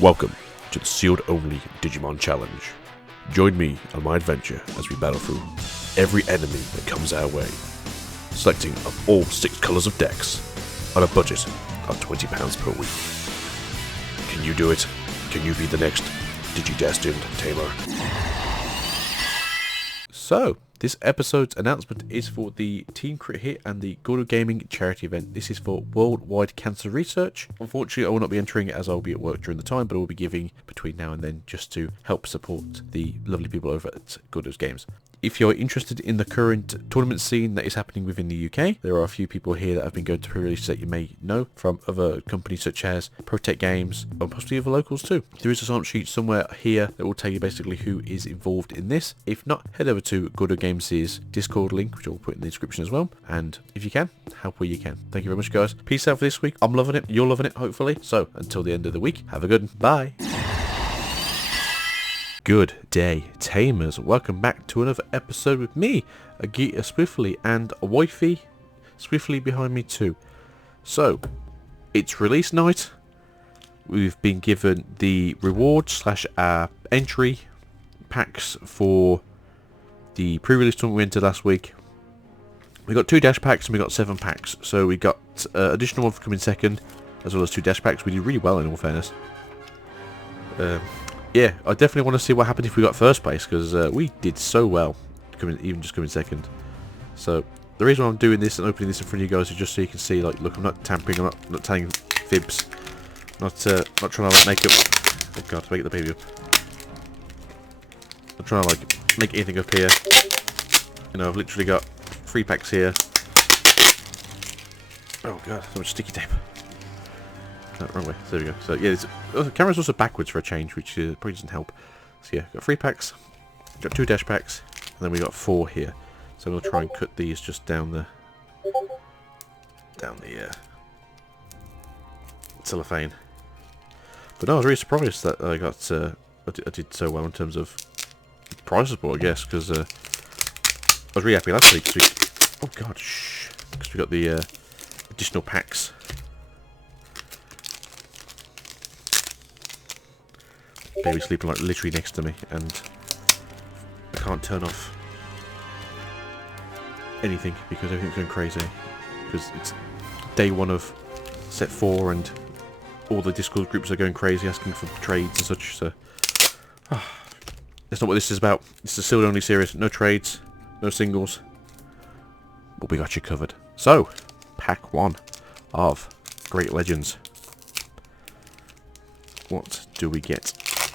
Welcome to the sealed only Digimon Challenge. Join me on my adventure as we battle through every enemy that comes our way, selecting of all 6 colours of decks on a budget of £20 per week. Can you do it? Can you be the next Digi-destined tamer? So, this episode's announcement is for the Team Crit Hit and the Griffins Gaming charity event. This is for worldwide cancer research. Unfortunately, I will not be entering it as I will be at work during the time, but I will be giving between now and then just to help support the lovely people over at Griffins Games. If you're interested in the current tournament scene that is happening within the UK, there are a few people here that have been going to pre-release that you may know from other companies such as Protect Games, and possibly other locals too. There is a sign-up sheet somewhere here that will tell you basically who is involved in this. If not, head over to Griffins Games' Discord link, which I'll put in the description as well. And if you can, help where you can. Thank you very much, guys. Peace out for this week. I'm loving it. You're loving it, hopefully. So, until the end of the week, have a good one. Bye. Good day, tamers. Welcome back to another episode with me, Agita Swiftly, and a wifey swiftly behind me too. So, it's release night. We've been given the reward / entry packs for the pre-release tournament we entered last week. We got 2 dash packs and we got 7 packs. So we got additional one for coming second, as well as 2 dash packs. We did really well in all fairness. Yeah, I definitely want to see what happened if we got first place, because we did so well, even just coming second. So the reason why I'm doing this and opening this in front of you guys is just so you can see, like, look, I'm not tampering, I'm not telling fibs, not trying to like make up. Oh god, make the baby up. I'm trying to like make anything up here. You know, I've literally got 3 packs here. Oh god, so much sticky tape. No, wrong way. So there we go. So yeah, the camera's also backwards for a change, which probably doesn't help. So yeah, got 3 packs, got 2 dash packs, and then we got 4 here. So we'll try and cut these just down the cellophane. But no, I was really surprised that I got I did so well in terms of prize support, I guess, because I was really happy last week. Oh god, shh, because we got the additional packs. Baby sleeping like literally next to me, and I can't turn off anything because everything's going crazy. Because it's day 1 of set 4, and all the Discord groups are going crazy asking for trades and such. So that's not what this is about. This is still only series. No trades, no singles, but we got you covered. So, pack 1 of Great Legends. What do we get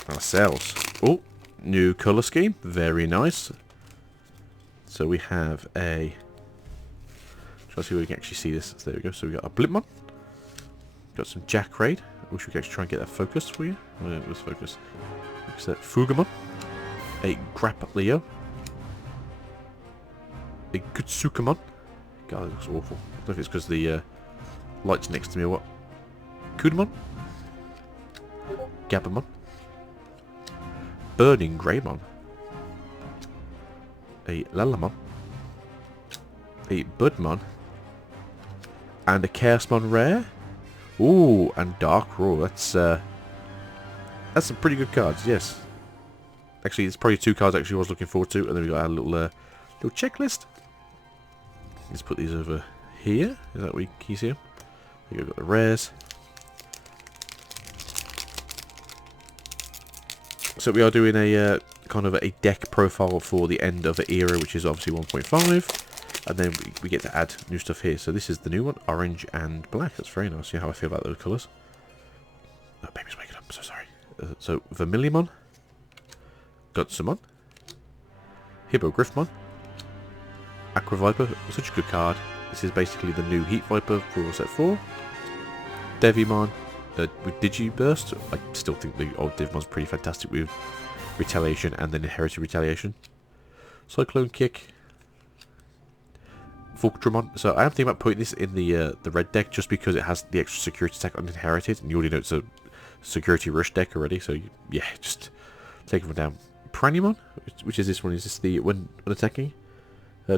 ourselves? Oh, new colour scheme, very nice. So we have a, try to see where we can actually see this. So there we go. So we got a Blipmon, got some Jack Raid. I wish we could actually try and get that focused for you. Let's focus. Looks at Fugamon, a Grap Leo, a Gutsukamon. God, that looks awful. I don't know if it's because the light's next to me or what. Kudamon, Gabamon, Burning Greymon, a Lalamon, a Budmon, and a Chaosmon Rare. Ooh, and Dark Roar. That's some pretty good cards, yes. Actually, it's probably 2 cards actually I was looking forward to, and then we got our little checklist. Let's put these over here. Is that where you see them? We've got the rares. So we are doing a kind of a deck profile for the end of the era, which is obviously 1.5, and then we get to add new stuff here. So this is the new one, orange and black. That's very nice. See how I feel about those colours. Oh, baby's waking up. I'm so sorry. So Vermilion, Gutsumon, Hippogriffmon, Aqua Viper. Such a good card. This is basically the new Heat Viper for set 4. Devimon. With Digiburst, I still think the old Divimon's pretty fantastic with Retaliation and then Inherited Retaliation. Cyclone Kick, Voltramon. So I am thinking about putting this in the red deck just because it has the extra security attack on Inherited, and you already know it's a security rush deck already. So yeah, just take them down. Pranimon, which is this one? Is this the when attacking?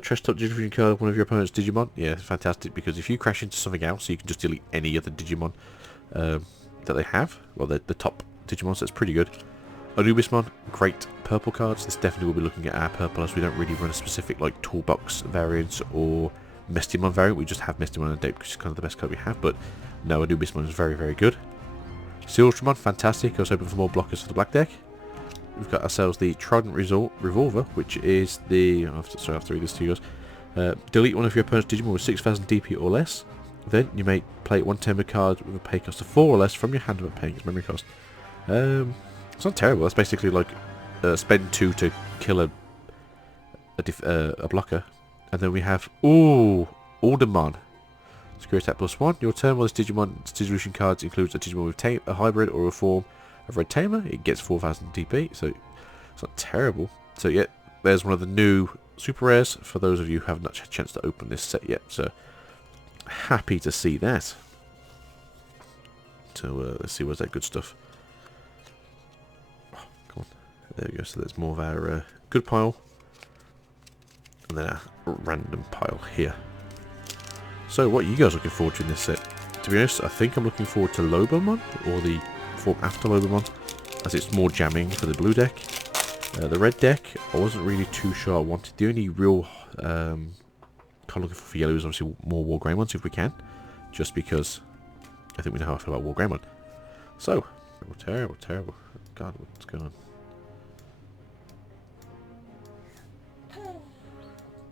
Trash top Digimon card one of your opponent's Digimon. Yeah, it's fantastic because if you crash into something else, you can just delete any other Digimon that they have. Well, the top Digimon, so it's pretty good. Anubismon, great purple cards. This definitely will be looking at our purple, as we don't really run a specific like toolbox variant or Mestimon variant. We just have Mestimon and Deck, which is kind of the best card we have. But no, Anubismon is very, very good. Seal Ultramon, fantastic. I was hoping for more blockers for the black deck. We've got ourselves the Trident Revolver, which is the... sorry, I have to read this to you guys. Delete one of your opponent's Digimon with 6,000 DP or less. Then you may play one Tamer card with a pay cost of 4 or less from your hand without paying its memory cost. It's not terrible. That's basically like spend 2 to kill a blocker. And then we have... Ooh! Erdington. Security attack +1. Your turn while this Digimon's Digivolution cards includes a Digimon with a hybrid or a form of Red Tamer. It gets 4,000 DP, so it's not terrible. So yeah, there's one of the new super rares for those of you who have not had a chance to open this set yet. So happy to see that. So let's see, where's that good stuff? Oh, come on. There we go. So there's more of our good pile. And then a random pile here. So what are you guys looking forward to in this set? To be honest, I think I'm looking forward to Lobomon, or the form after Lobomon, as it's more jamming for the blue deck. The red deck, I wasn't really too sure I wanted. The only real card looking for yellow is obviously more War Greymons if we can, just because I think we know how I feel about War Greymon. So, terrible, terrible. God, what's going on?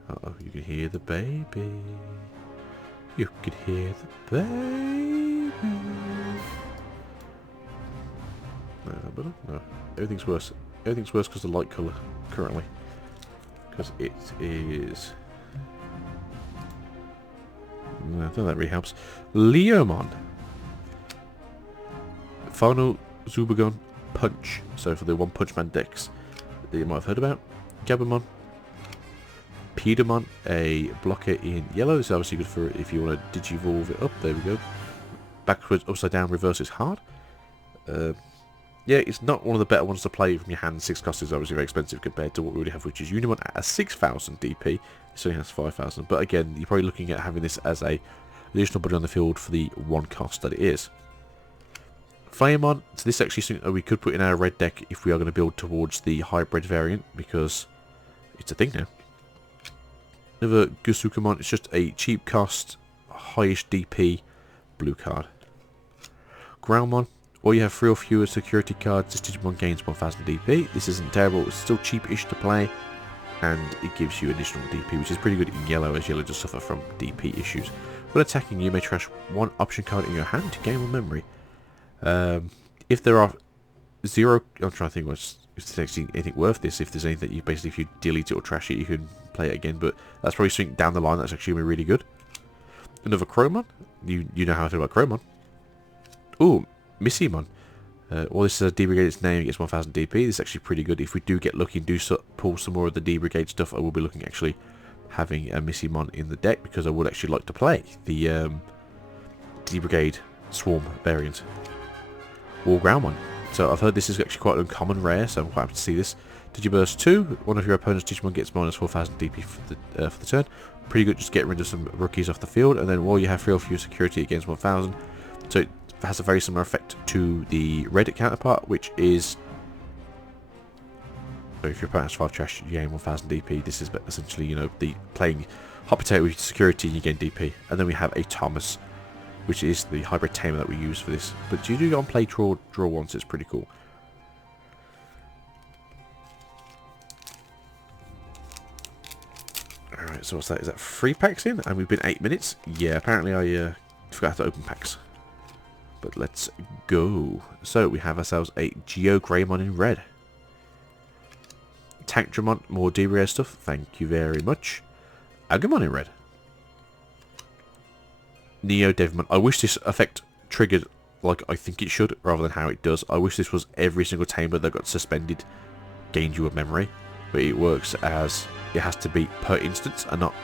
Uh-oh, you can hear the baby. You can hear the baby. No, no. Everything's worse. Everything's worse because of the light colour currently. Because it is... No, I don't think that really helps. Leomon. Final Zubagon Punch. So for the One Punch Man decks that you might have heard about. Gabumon. Piedmon, a blocker in yellow. It's obviously good for if you want to digivolve it up. There we go. Backwards, upside down, reverse is hard. Yeah, it's not one of the better ones to play from your hand. 6 cost is obviously very expensive compared to what we already have, which is Unimon at a 6,000 DP. It only has 5,000. But again, you're probably looking at having this as a additional body on the field for the 1 cost that it is. Flamemon, so this is actually something that we could put in our red deck if we are going to build towards the hybrid variant, because it's a thing now. Another Gusukamon, it's just a cheap cost, highish DP blue card. Groundmon, or you have 3 or fewer security cards, this Digimon gains 1000 DP. This isn't terrible, it's still cheap-ish to play, and it gives you additional DP, which is pretty good in yellow, as yellow does suffer from DP issues. When attacking, you may trash 1 option card in your hand to gain 1 memory. If there are 0, I'm trying to think if there's actually anything worth this. If there's anything that you basically, if you delete it or trash it, you can play it again. But that's probably something down the line that's actually going to be really good. Another Chromon. You know how I feel about Chromon. Ooh, Missimon. Well, this is a D-Brigade, its name, it gets 1000 DP. This is actually pretty good. If we do get lucky and pull some more of the D-Brigade stuff, I will be looking actually having a Missimon in the deck, because I would actually like to play the D-Brigade Swarm variant. War Groundmon. So I've heard this is actually quite uncommon rare, so I'm quite happy to see this. Digiburst 2, one of your opponent's Digimon gets minus 4000 DP for the turn. Pretty good, just get rid of some rookies off the field, and then while you have 3 or fewer security, it gains 1000. So it has a very similar effect to the red counterpart, which is... So if your opponent has 5 trash, you gain 1000 DP. This is essentially, you know, the playing hot potato with security and you gain DP. And then we have a Thomas, which is the hybrid tamer that we use for this. But you do go on play draw once, it's pretty cool. Alright, so what's that? Is that 3 packs in? And we've been 8 minutes? Yeah, apparently I forgot to open packs. But let's go. So we have ourselves a Geo Greymon in red. Tankdramon, more D-Rare stuff. Thank you very much. Agumon in red. Neo Devimon. I wish this effect triggered like I think it should, rather than how it does. I wish this was every single tamer that got suspended gained you a memory. But it works as it has to be per instance and not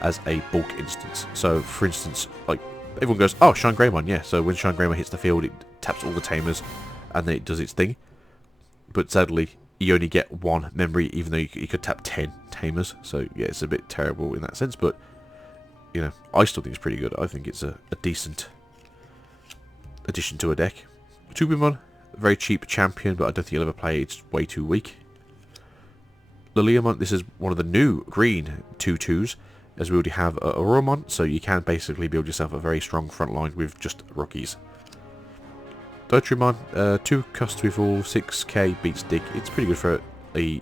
as a bulk instance. So for instance, like everyone goes, oh, Shine Greymon, yeah. So when Shine Greymon hits the field, it taps all the tamers and then it does its thing. But sadly, you only get 1 memory, even though you could tap 10 tamers. So yeah, it's a bit terrible in that sense, but you know, I still think it's pretty good. I think it's a decent addition to a deck. Tubimon, very cheap champion, but I don't think you'll ever play. It's way too weak. Liliamon, this is one of the new green 2/2s, as we already have Oromon, so you can basically build yourself a very strong front line with just rookies. Dotrimon, 2 cost to evolve, 6k beats Dig. It's pretty good for a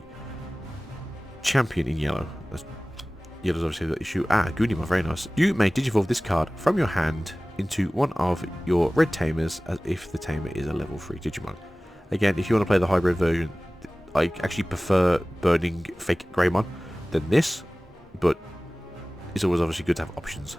champion in yellow. Yellow's obviously the issue. Goonimon, very nice. You may digivolve this card from your hand into one of your red tamers as if the tamer is a level 3 Digimon. Again, if you want to play the hybrid version, I actually prefer burning fake Greymon than this, but it's always obviously good to have options.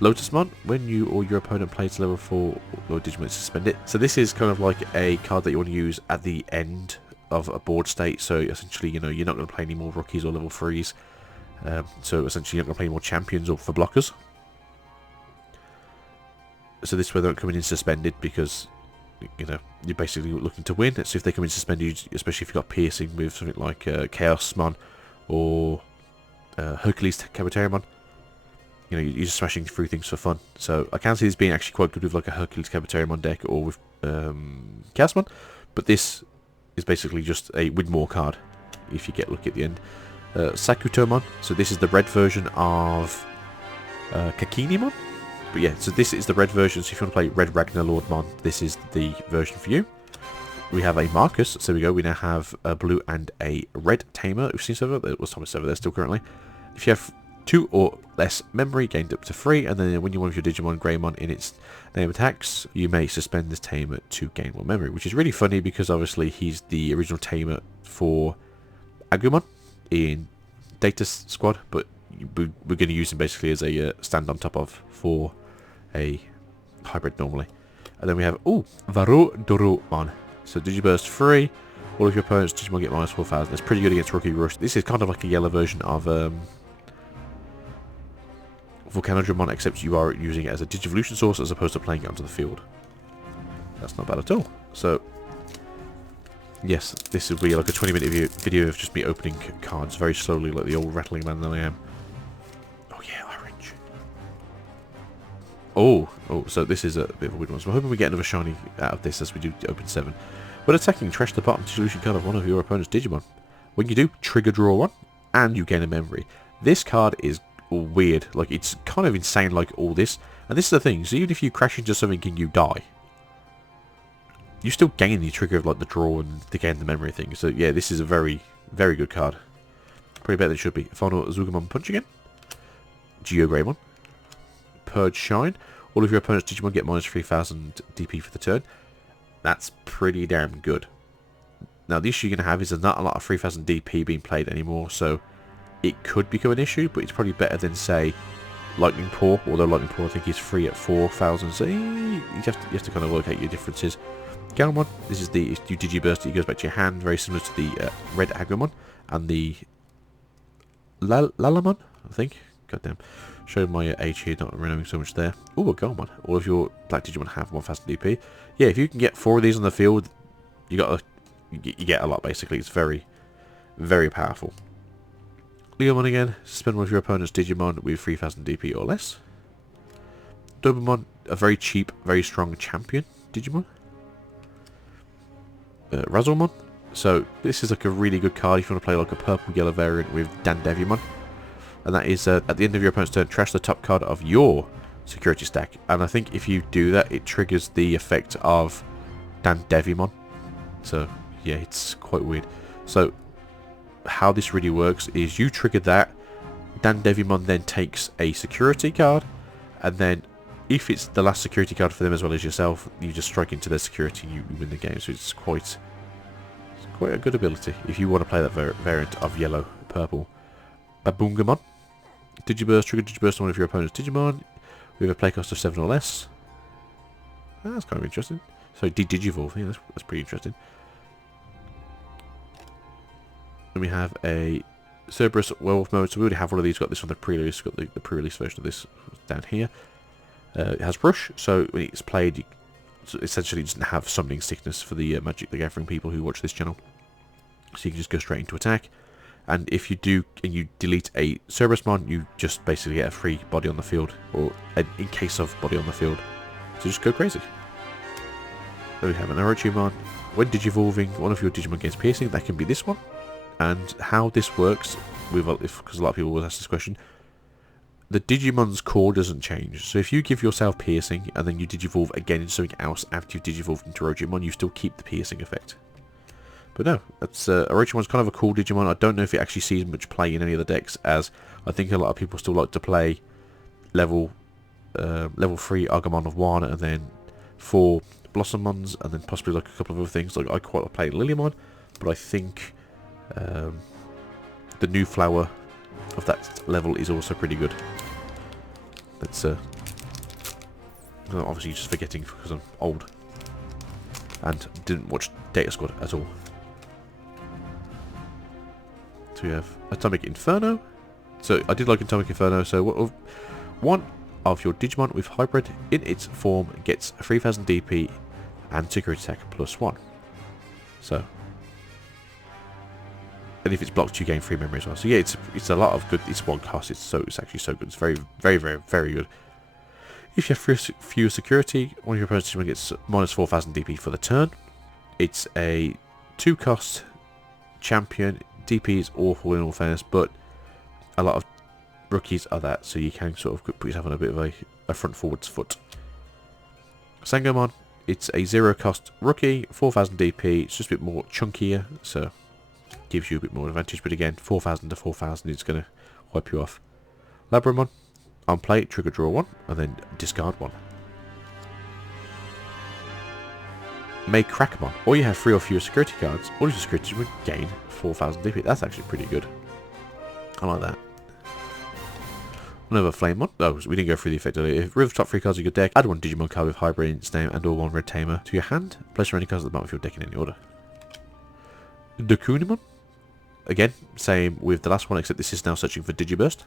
Lotusmon, when you or your opponent plays level 4 or Digimon, suspend it. So this is kind of like a card that you want to use at the end of a board state, so essentially, you know, you're not going to play any more rookies or level 3s. So essentially you're not going to play more champions or for blockers. So this way they don't come in suspended because, you know, you're basically looking to win. So if they come in suspended, especially if you've got piercing with something like Chaosmon or Hercules Kabuterimon, you know, you're just smashing through things for fun. So I can see this being actually quite good with like a Hercules Kabuterimon deck or with Chaosmon, but this is basically just a win more card if you get lucky at the end. Sakutomon, so this is the red version of Kakinimon. But yeah, so this is the red version, so if you want to play Red Ragnar Lordmon, this is the version for you. We have a Marcus, so there we go, we now have a blue and a red tamer. We've seen server, there was Thomas server there still currently. If you have 2 or less memory, gained up to 3, and then when you want your Digimon Greymon in its name attacks, you may suspend this tamer to gain more memory, which is really funny because obviously he's the original tamer for Agumon in Data Squad, but we're going to use him basically as a stand on top of for a hybrid normally. And then we have, Varo Doromon. So Digiburst 3, all of your opponents Digimon get minus 4,000. It's pretty good against Rookie Rush. This is kind of like a yellow version of Volcanodramon, except you are using it as a Digivolution source as opposed to playing it onto the field. That's not bad at all. So yes, this will be like a 20-minute video of just me opening cards very slowly, like the old rattling man that I am. Oh yeah, orange. Oh, so this is a bit of a weird one. So I'm hoping we get another shiny out of this as we do open 7. When attacking, trash the bottom solution card of one of your opponent's Digimon. When you do, trigger draw 1, and you gain a memory. This card is weird. Like, it's kind of insane like all this. And this is the thing, so even if you crash into something and you die, you still gain the trigger of like the draw and the gain the memory thing. So yeah, this is a very, very good card. Pretty better than it should be. Final Zugamon Punch again. Geo Greymon. Purge Shine. All of your opponent's Digimon get minus 3,000 DP for the turn. That's pretty damn good. Now the issue you're going to have is there's not a lot of 3,000 DP being played anymore, so it could become an issue, but it's probably better than, say, Lightning Paw, although Lightning Paw I think is free at 4,000, so you have to kind of work out your differences. Galmon, this is the Digiburst, it goes back to your hand, very similar to the Red Agumon, and the Lalamon, I think. Goddamn. Showing my age here, not remembering so much there. Oh, a Galmon. All of your Black Digimon have 1,000 DP. Yeah, if you can get 4 of these on the field, you get a lot, basically. It's very, very powerful. Leomon again, suspend one of your opponent's Digimon with 3,000 DP or less. Dobemon, a very cheap, very strong champion Digimon. Razzlemon, so this is like a really good card if you want to play like a purple-yellow variant with Dandevimon. And that is, at the end of your opponent's turn, trash the top card of your security stack. And I think if you do that, it triggers the effect of Dandevimon. So, yeah, it's quite weird. So, how this really works is you trigger that, Dandevimon then takes a security card, and then if it's the last security card for them as well as yourself, you just strike into their security and you win the game. So it's quite a good ability if you want to play that variant of yellow-purple. Babungamon. Digiburst, trigger Digiburst on one of your opponent's Digimon with a play cost of 7 or less. That's kind of interesting. So Digivolve, yeah, that's pretty interesting. Then we have a Cerberus Werewolf mode, so we already have one of these, got this on the pre-release, got the pre-release version of this down here. It has Rush, so when it's played, it essentially doesn't have summoning sickness for the Magic the Gathering people who watch this channel. So you can just go straight into attack. And if you do, and you delete a Cerberusmon, you just basically get a free body on the field, or in case of body on the field. So just go crazy. There we have an Orochimon. When digivolving, one of your Digimon gains piercing. That can be this one. And how this works, because a lot of people will ask this question, the Digimon's core doesn't change. So if you give yourself piercing and then you digivolve again into something else after you've digivolved into Orochimon, you still keep the piercing effect. But no, that's Orochimon's kind of a cool Digimon. I don't know if it actually sees much play in any of the decks, as I think a lot of people still like to play level 3 Agumon of 1 and then 4 Blossomons and then possibly like a couple of other things. Like I quite like playing Lilymon, but I think the new flower of that level is also pretty good. That's obviously just forgetting because I'm old and didn't watch Data Squad at all. So we have Atomic Inferno. So I did like Atomic Inferno. So one of your Digimon with hybrid in its form gets 3000 DP and security attack +1. So, and if it's blocked, you gain 3 memory as well. So yeah, it's a lot of good. It's one cost. It's actually so good. It's very, very, very, very good. If you have fewer security, one of your opponent's Digimon gets -4000 DP for the turn. It's a 2-cost champion. DP is awful in all fairness, but a lot of rookies are that, so you can sort of put yourself on a bit of a front forwards foot. Sangomon, it's a 0-cost rookie, 4000 DP. It's just a bit more chunkier, so gives you a bit more advantage. But again, 4000 to 4000 is going to wipe you off. Labramon, on play, trigger draw 1, and then discard 1. Make Crackmon, or you have 3 or fewer security cards, all your security would gain 4000 DP. That's actually pretty good. I like that. Another Flamemon. Oh, we didn't go through the effect earlier. If remove top 3 cards of your deck, add 1 Digimon card with hybrid in its name and or 1 red tamer to your hand. Place any cards at the bottom of your deck in any order. Dakunimon. Again, same with the last one, except this is now searching for Digiburst.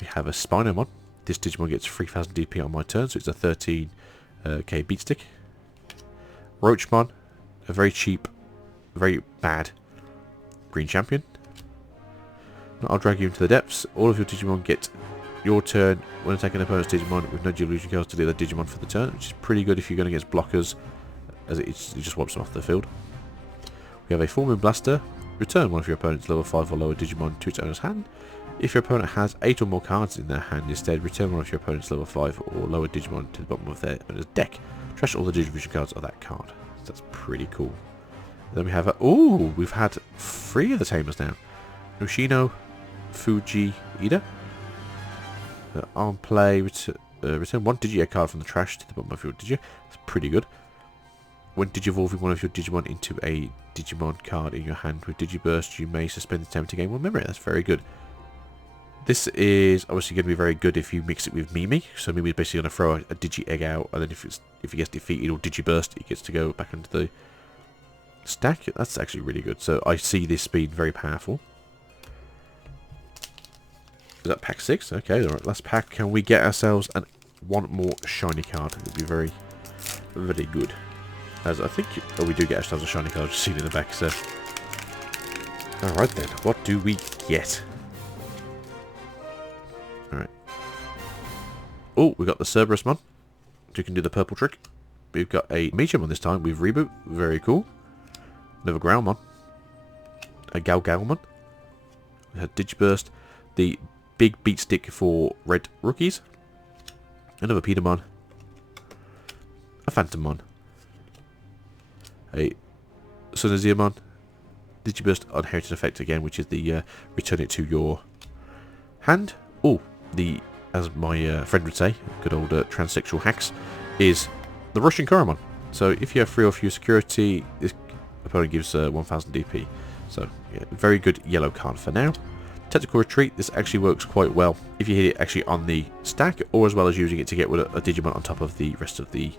We have a Spinomon. This Digimon gets 3000 DP on my turn, so it's a 13k beat stick. Roachmon, a very cheap, very bad green champion. I'll drag you into the depths. All of your Digimon get your turn when attacking an opponent's Digimon with no illusion cards to deal the Digimon for the turn, which is pretty good if you're going against blockers, as it just wipes them off the field. We have a Full Moon Blaster. Return one of your opponent's level 5 or lower Digimon to its owner's hand. If your opponent has 8 or more cards in their hand instead, return one of your opponent's level 5 or lower Digimon to the bottom of their owner's deck. Trash all the Digivision cards of that card. So that's pretty cool. Then we have we've had 3 of the tamers now. Yoshino, Fuji, Ida. On play, return 1 Digi card from the trash to the bottom of your Digi. That's pretty good. When digivolving one of your Digimon into a Digimon card in your hand with Digiburst, you may suspend the time to gain 1 memory. That's very good. This is obviously going to be very good if you mix it with Mimi. So Mimi is basically going to throw a Digi Egg out, and then if it gets defeated or Digiburst, it gets to go back into the stack. That's actually really good. So I see this being very powerful. Is that pack 6? Okay, alright, last pack. Can we get ourselves one more shiny card? It would be very, very good. As I think, we do get ourselves a shiny card, just seen in the back, so. Alright then, what do we get? Alright. Oh, we got the Cerberusmon. You can do the purple trick. We've got a Meteormon this time with Reboot. Very cool. Another Growlmon. A Galgalmon. We had Digiburst. The big beat stick for red rookies. Another Pedamon. A Phantommon. A Sunaziamon. Digiburst Unherited Effect again, which is the return it to your hand. Oh, as my friend would say, good old transsexual hacks, is the Russian Koromon. So if you have 3 or fewer security, this opponent gives 1000 DP. So yeah, very good yellow card for now. Tactical Retreat, this actually works quite well if you hit it actually on the stack, or as well as using it to get with a Digimon on top of the rest of the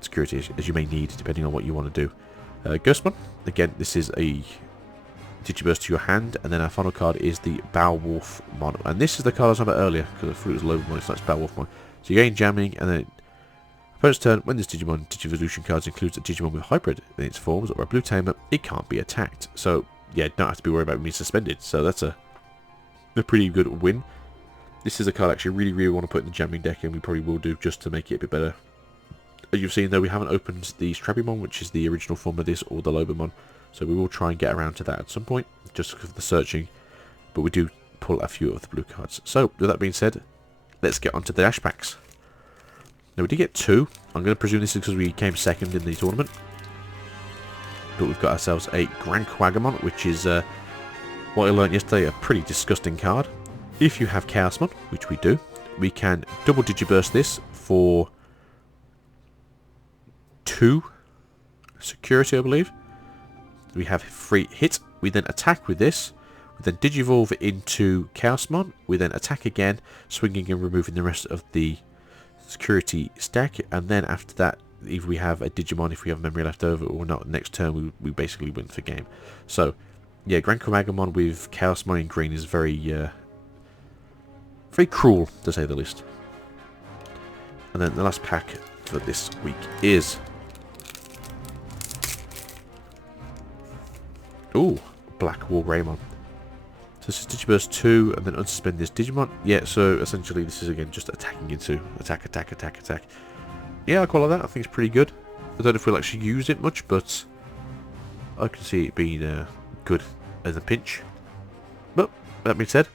security, as you may need, depending on what you want to do. Ghostmon, again, this is a Digiburst to your hand, and then our final card is the Beowulf Mon. And this is the card I was talking about earlier, because I thought it was Lobomon, it's not Beowulf Mon. So you gain jamming, and then opponent's turn, when this Digimon Digivolution cards includes a Digimon with hybrid in its forms, or a blue tamer, it can't be attacked. So yeah, don't have to be worried about being suspended. So that's a pretty good win. This is a card I actually really want to put in the jamming deck, and we probably will do just to make it a bit better As you've seen though, we haven't opened the Strabimon, which is the original form of this, or the Lobomon. So we will try and get around to that at some point, just for the searching. But we do pull a few of the blue cards. So, with that being said, let's get onto the dash packs. Now we did get 2. I'm going to presume this is because we came second in the tournament. But we've got ourselves a Grand Quagamon, which is, what I learned yesterday, a pretty disgusting card. If you have Chaosmon, which we do, we can double Digiburst this for 2 security, I believe. We have free hit. We then attack with this. We then Digivolve into Chaosmon. We then attack again, swinging and removing the rest of the security stack. And then after that, if we have a Digimon, if we have memory left over or not, next turn we basically win for game. So, yeah, Grand Quagamon with Chaosmon in green is very cruel, to say the least. And then the last pack for this week is... Ooh, Black War Greymon. So this is Digiburst 2, and then unsuspend this Digimon. Yeah, so essentially this is again just attacking into attack, attack, attack, attack. Yeah, I quite like that. I think it's pretty good. I don't know if we'll actually use it much, but I can see it being good as a pinch. But that being said,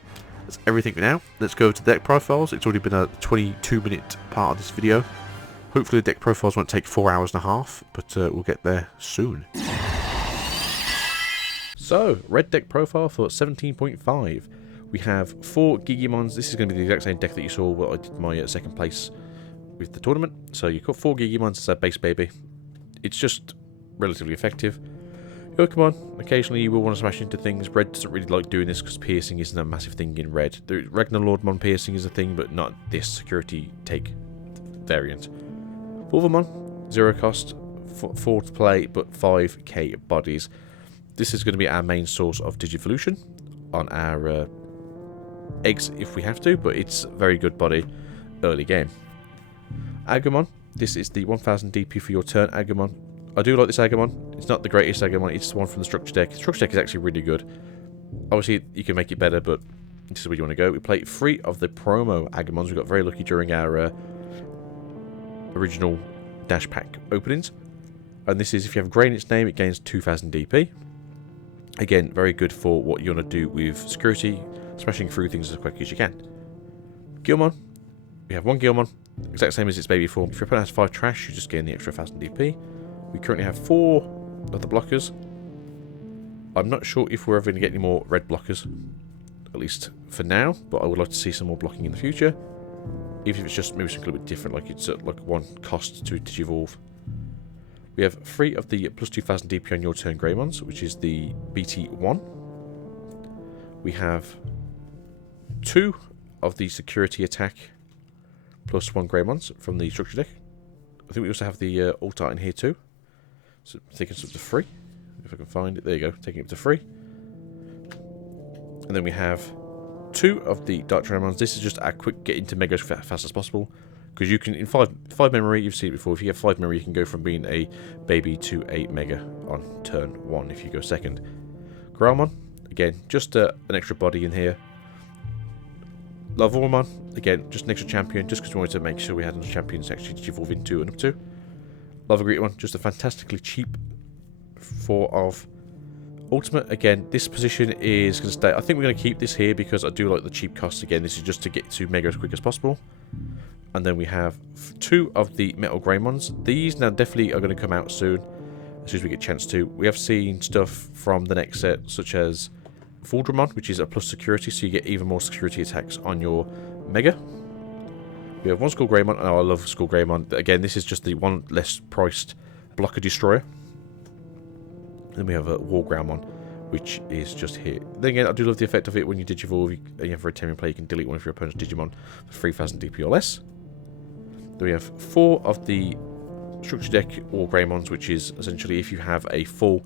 that's everything for now. Let's go to the deck profiles. It's already been a 22-minute part of this video. Hopefully the deck profiles won't take 4 hours and a half, but we'll get there soon. So, red deck profile for 17.5. We have 4 Gigimons. This is going to be the exact same deck that you saw when I did my second place with the tournament. So you've got 4 Gigimons as a base baby. It's just relatively effective. Pokemon, occasionally you will want to smash into things. Red doesn't really like doing this because piercing isn't a massive thing in red. The Ragnar Lordmon piercing is a thing, but not this security take variant. Wolvermon, 0 cost, 4 to play, but 5k bodies. This is going to be our main source of Digivolution on our eggs if we have to, but it's very good body early game. Agumon, this is the 1000 DP for your turn Agumon. I do like this Agumon. It's not the greatest Agumon, it's the one from the structure deck. The structure deck is actually really good. Obviously, you can make it better, but this is where you want to go. We play 3 of the promo Agumons. We got very lucky during our original dash pack openings. And this is, if you have Grey in its name, it gains 2000 DP. Again, very good for what you want to do with security, smashing through things as quick as you can. Gilmon, we have 1 Gilmon, exact same as its baby form. If your opponent has 5 trash, you just gain the extra 1000 DP. We currently have 4 of the blockers. I'm not sure if we're ever going to get any more red blockers, at least for now, but I would like to see some more blocking in the future. Even if it's just maybe something a little bit different, like it's like 1 cost to Digivolve. We have 3 of the plus 2000 DP on your turn Greymons, which is the BT1. We have 2 of the security attack plus 1 Greymons from the structure deck. I think we also have the alt art in here too. So taking it up to 3. If I can find it. There you go. Taking it up to 3. And then we have 2 of the Dark Dragonmons. This is just a quick get into Mega as fast as possible. Because you can, in 5 memory, you've seen it before, if you get 5 memory, you can go from being a baby to a Mega on turn 1 if you go second. Growlmon, again, just an extra body in here. Lavormon, again, just an extra champion, just because we wanted to make sure we had enough champions to actually evolve into and up to. Lavagreetamon, just a fantastically cheap 4 of Ultimate. Again, this position is going to stay. I think we're going to keep this here because I do like the cheap costs. Again, this is just to get to Mega as quick as possible. And then we have 2 of the Metal Greymons. These now definitely are going to come out soon, as soon as we get a chance to. We have seen stuff from the next set, such as Fuldramon, which is a plus security, so you get even more security attacks on your Mega. We have 1 Skull Greymon. Oh, I love Skull Greymon. Again, this is just the 1 less priced blocker destroyer. Then we have a War Groundmon, which is just here. Then again, I do love the effect of it when you Digivolve. You have for a 10-man play, you can delete one of your opponent's Digimon for 3000 DP or less. Then we have 4 of the structure deck or Greymons, which is essentially if you have a full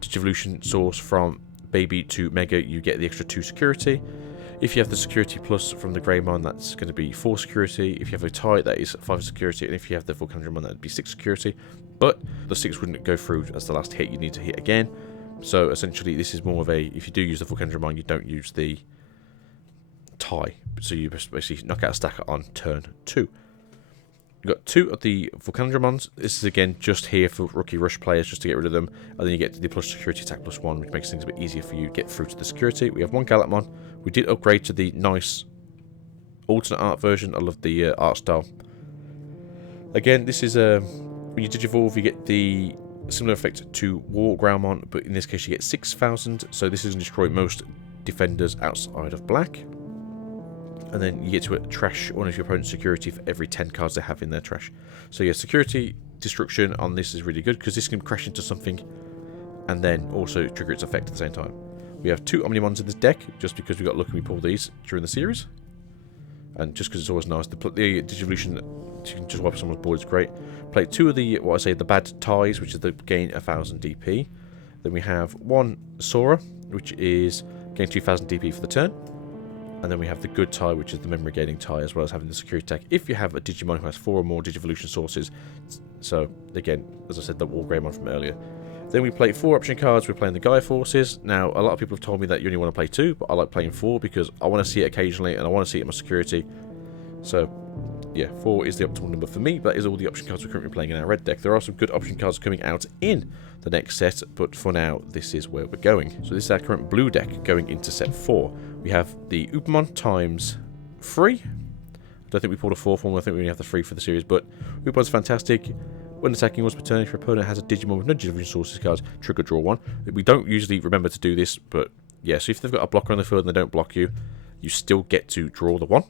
Digivolution source from baby to Mega, you get the extra 2 security. If you have the security plus from the Greymon, that's going to be 4 security. If you have a tie, that is 5 security. And if you have the full Conjuramon, that would be 6 security. But the 6 wouldn't go through as the last hit. You need to hit again. So essentially, this is more of a, if you do use the full Conjuramon, you don't use the tie. So you basically knock out a stacker on turn 2. You've got 2 of the Volcanodramons. This is again just here for rookie rush players, just to get rid of them. And then you get the plus security attack +1, which makes things a bit easier for you to get through to the security. We have 1 Galapmon. We did upgrade to the nice alternate art version. I love the art style. Again, this is when you Digivolve, you get the similar effect to War Groundmon, but in this case you get 6,000. So this is going to destroy most defenders outside of black. And then you get to trash one of your opponent's security for every 10 cards they have in their trash. So yeah, security destruction on this is really good, because this can crash into something and then also trigger its effect at the same time. We have 2 Omnimons in this deck, just because we got lucky we pulled these during the series. And just because it's always nice. The Digivolution, you can just wipe someone's board, is great. Play 2 of the, the bad ties, which is the gain 1,000 DP. Then we have 1 Sora, which is gain 2,000 DP for the turn. And then we have the good tie, which is the memory gaining tie, as well as having the security attack if you have a Digimon who has 4 or more Digivolution sources. So, again, as I said, the War Greymon from earlier. Then we play 4 option cards. We're playing the Gaia Forces. Now, a lot of people have told me that you only want to play 2, but I like playing 4 because I want to see it occasionally and I want to see it in my security. So, yeah, 4 is the optimal number for me. That is all the option cards we're currently playing in our red deck. There are some good option cards coming out in the next set, but for now, this is where we're going. So this is our current blue deck going into set 4. We have the Upamon times 3. I don't think we pulled a 4th one. I think we only have the 3 for the series, but Upamon's fantastic. When attacking once per turn, if your opponent has a Digimon with no Digivolution sources cards, trigger draw 1. We don't usually remember to do this, but yeah, so if they've got a blocker on the field and they don't block you, you still get to draw the 1.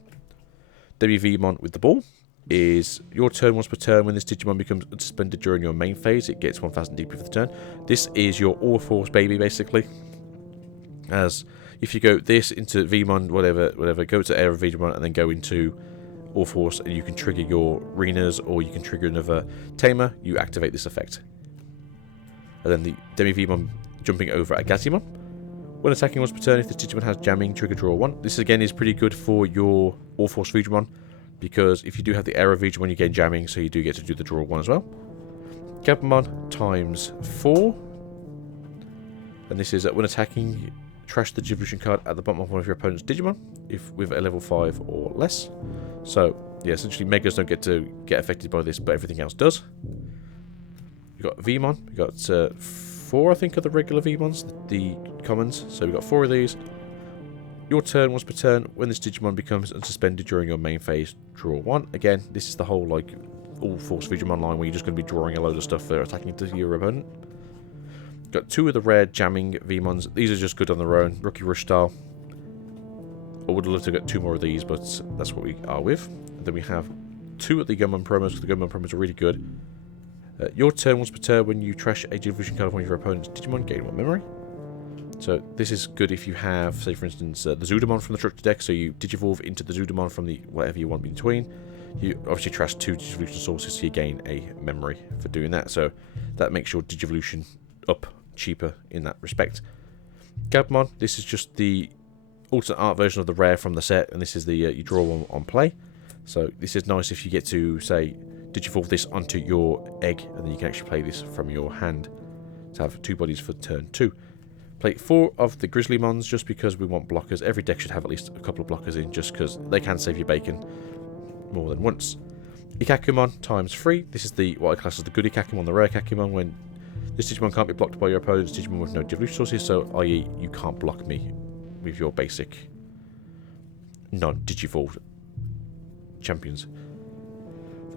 WVmon with the ball is your turn once per turn. When this Digimon becomes suspended during your main phase, it gets 1,000 DP for the turn. This is your All-Force baby, basically. As if you go this into Vmon, whatever, go to Air of Vmon and then go into All-Force, and you can trigger your Renas, or you can trigger another Tamer, you activate this effect. And then the Demi-Vmon jumping over a Gazimon. When attacking once per turn, if this Digimon has jamming, trigger draw 1. This again is pretty good for your All-Force Vmon, because if you do have the Air of Vmon, you gain jamming, so you do get to do the draw 1 as well. Gabumon times 4. And this is when attacking, trash the Digivolution card at the bottom of one of your opponent's Digimon, if with a level 5 or less. So, yeah, essentially Megas don't get affected by this, but everything else does. We've got Vmon. We've got 4, I think, of the regular Vmons, the commons. So we've got 4 of these. Your turn once per turn. When this Digimon becomes unsuspended during your main phase, draw 1. Again, this is the whole, like, All-Force Digimon line where you're just going to be drawing a load of stuff for attacking to your opponent. Got 2 of the rare jamming Vmons. These are just good on their own. Rookie Rush style. I would love to get 2 more of these, but that's what we are with. And then we have 2 of the Gunmon promos, because the Gunmon promos are really good. Your turn once per turn. When you trash a Digivolution card of one of your opponent's Digimon, gain 1 memory. So this is good if you have, say for instance, the Zudamon from the Structure deck, so you Digivolve into the Zudamon from the whatever you want between. You obviously trash 2 Digivolution sources, so you gain a memory for doing that. So that makes your Digivolution up cheaper in that respect. Gabumon, this is just the alternate art version of the rare from the set, and this is the you draw 1 on play. So this is nice if you get to, say, Digivolve this onto your egg, and then you can actually play this from your hand to have 2 bodies for turn 2. Play 4 of the Grizzlymons, just because we want blockers. Every deck should have at least a couple of blockers in, just because they can save your bacon more than once. Ikakumon times 3. This is the what I class as the good Ikakumon, the rare Ikakumon, when this Digimon can't be blocked by your opponent's Digimon with no Digivolution sources, so i.e. you can't block me with your basic non-Digivolved champions.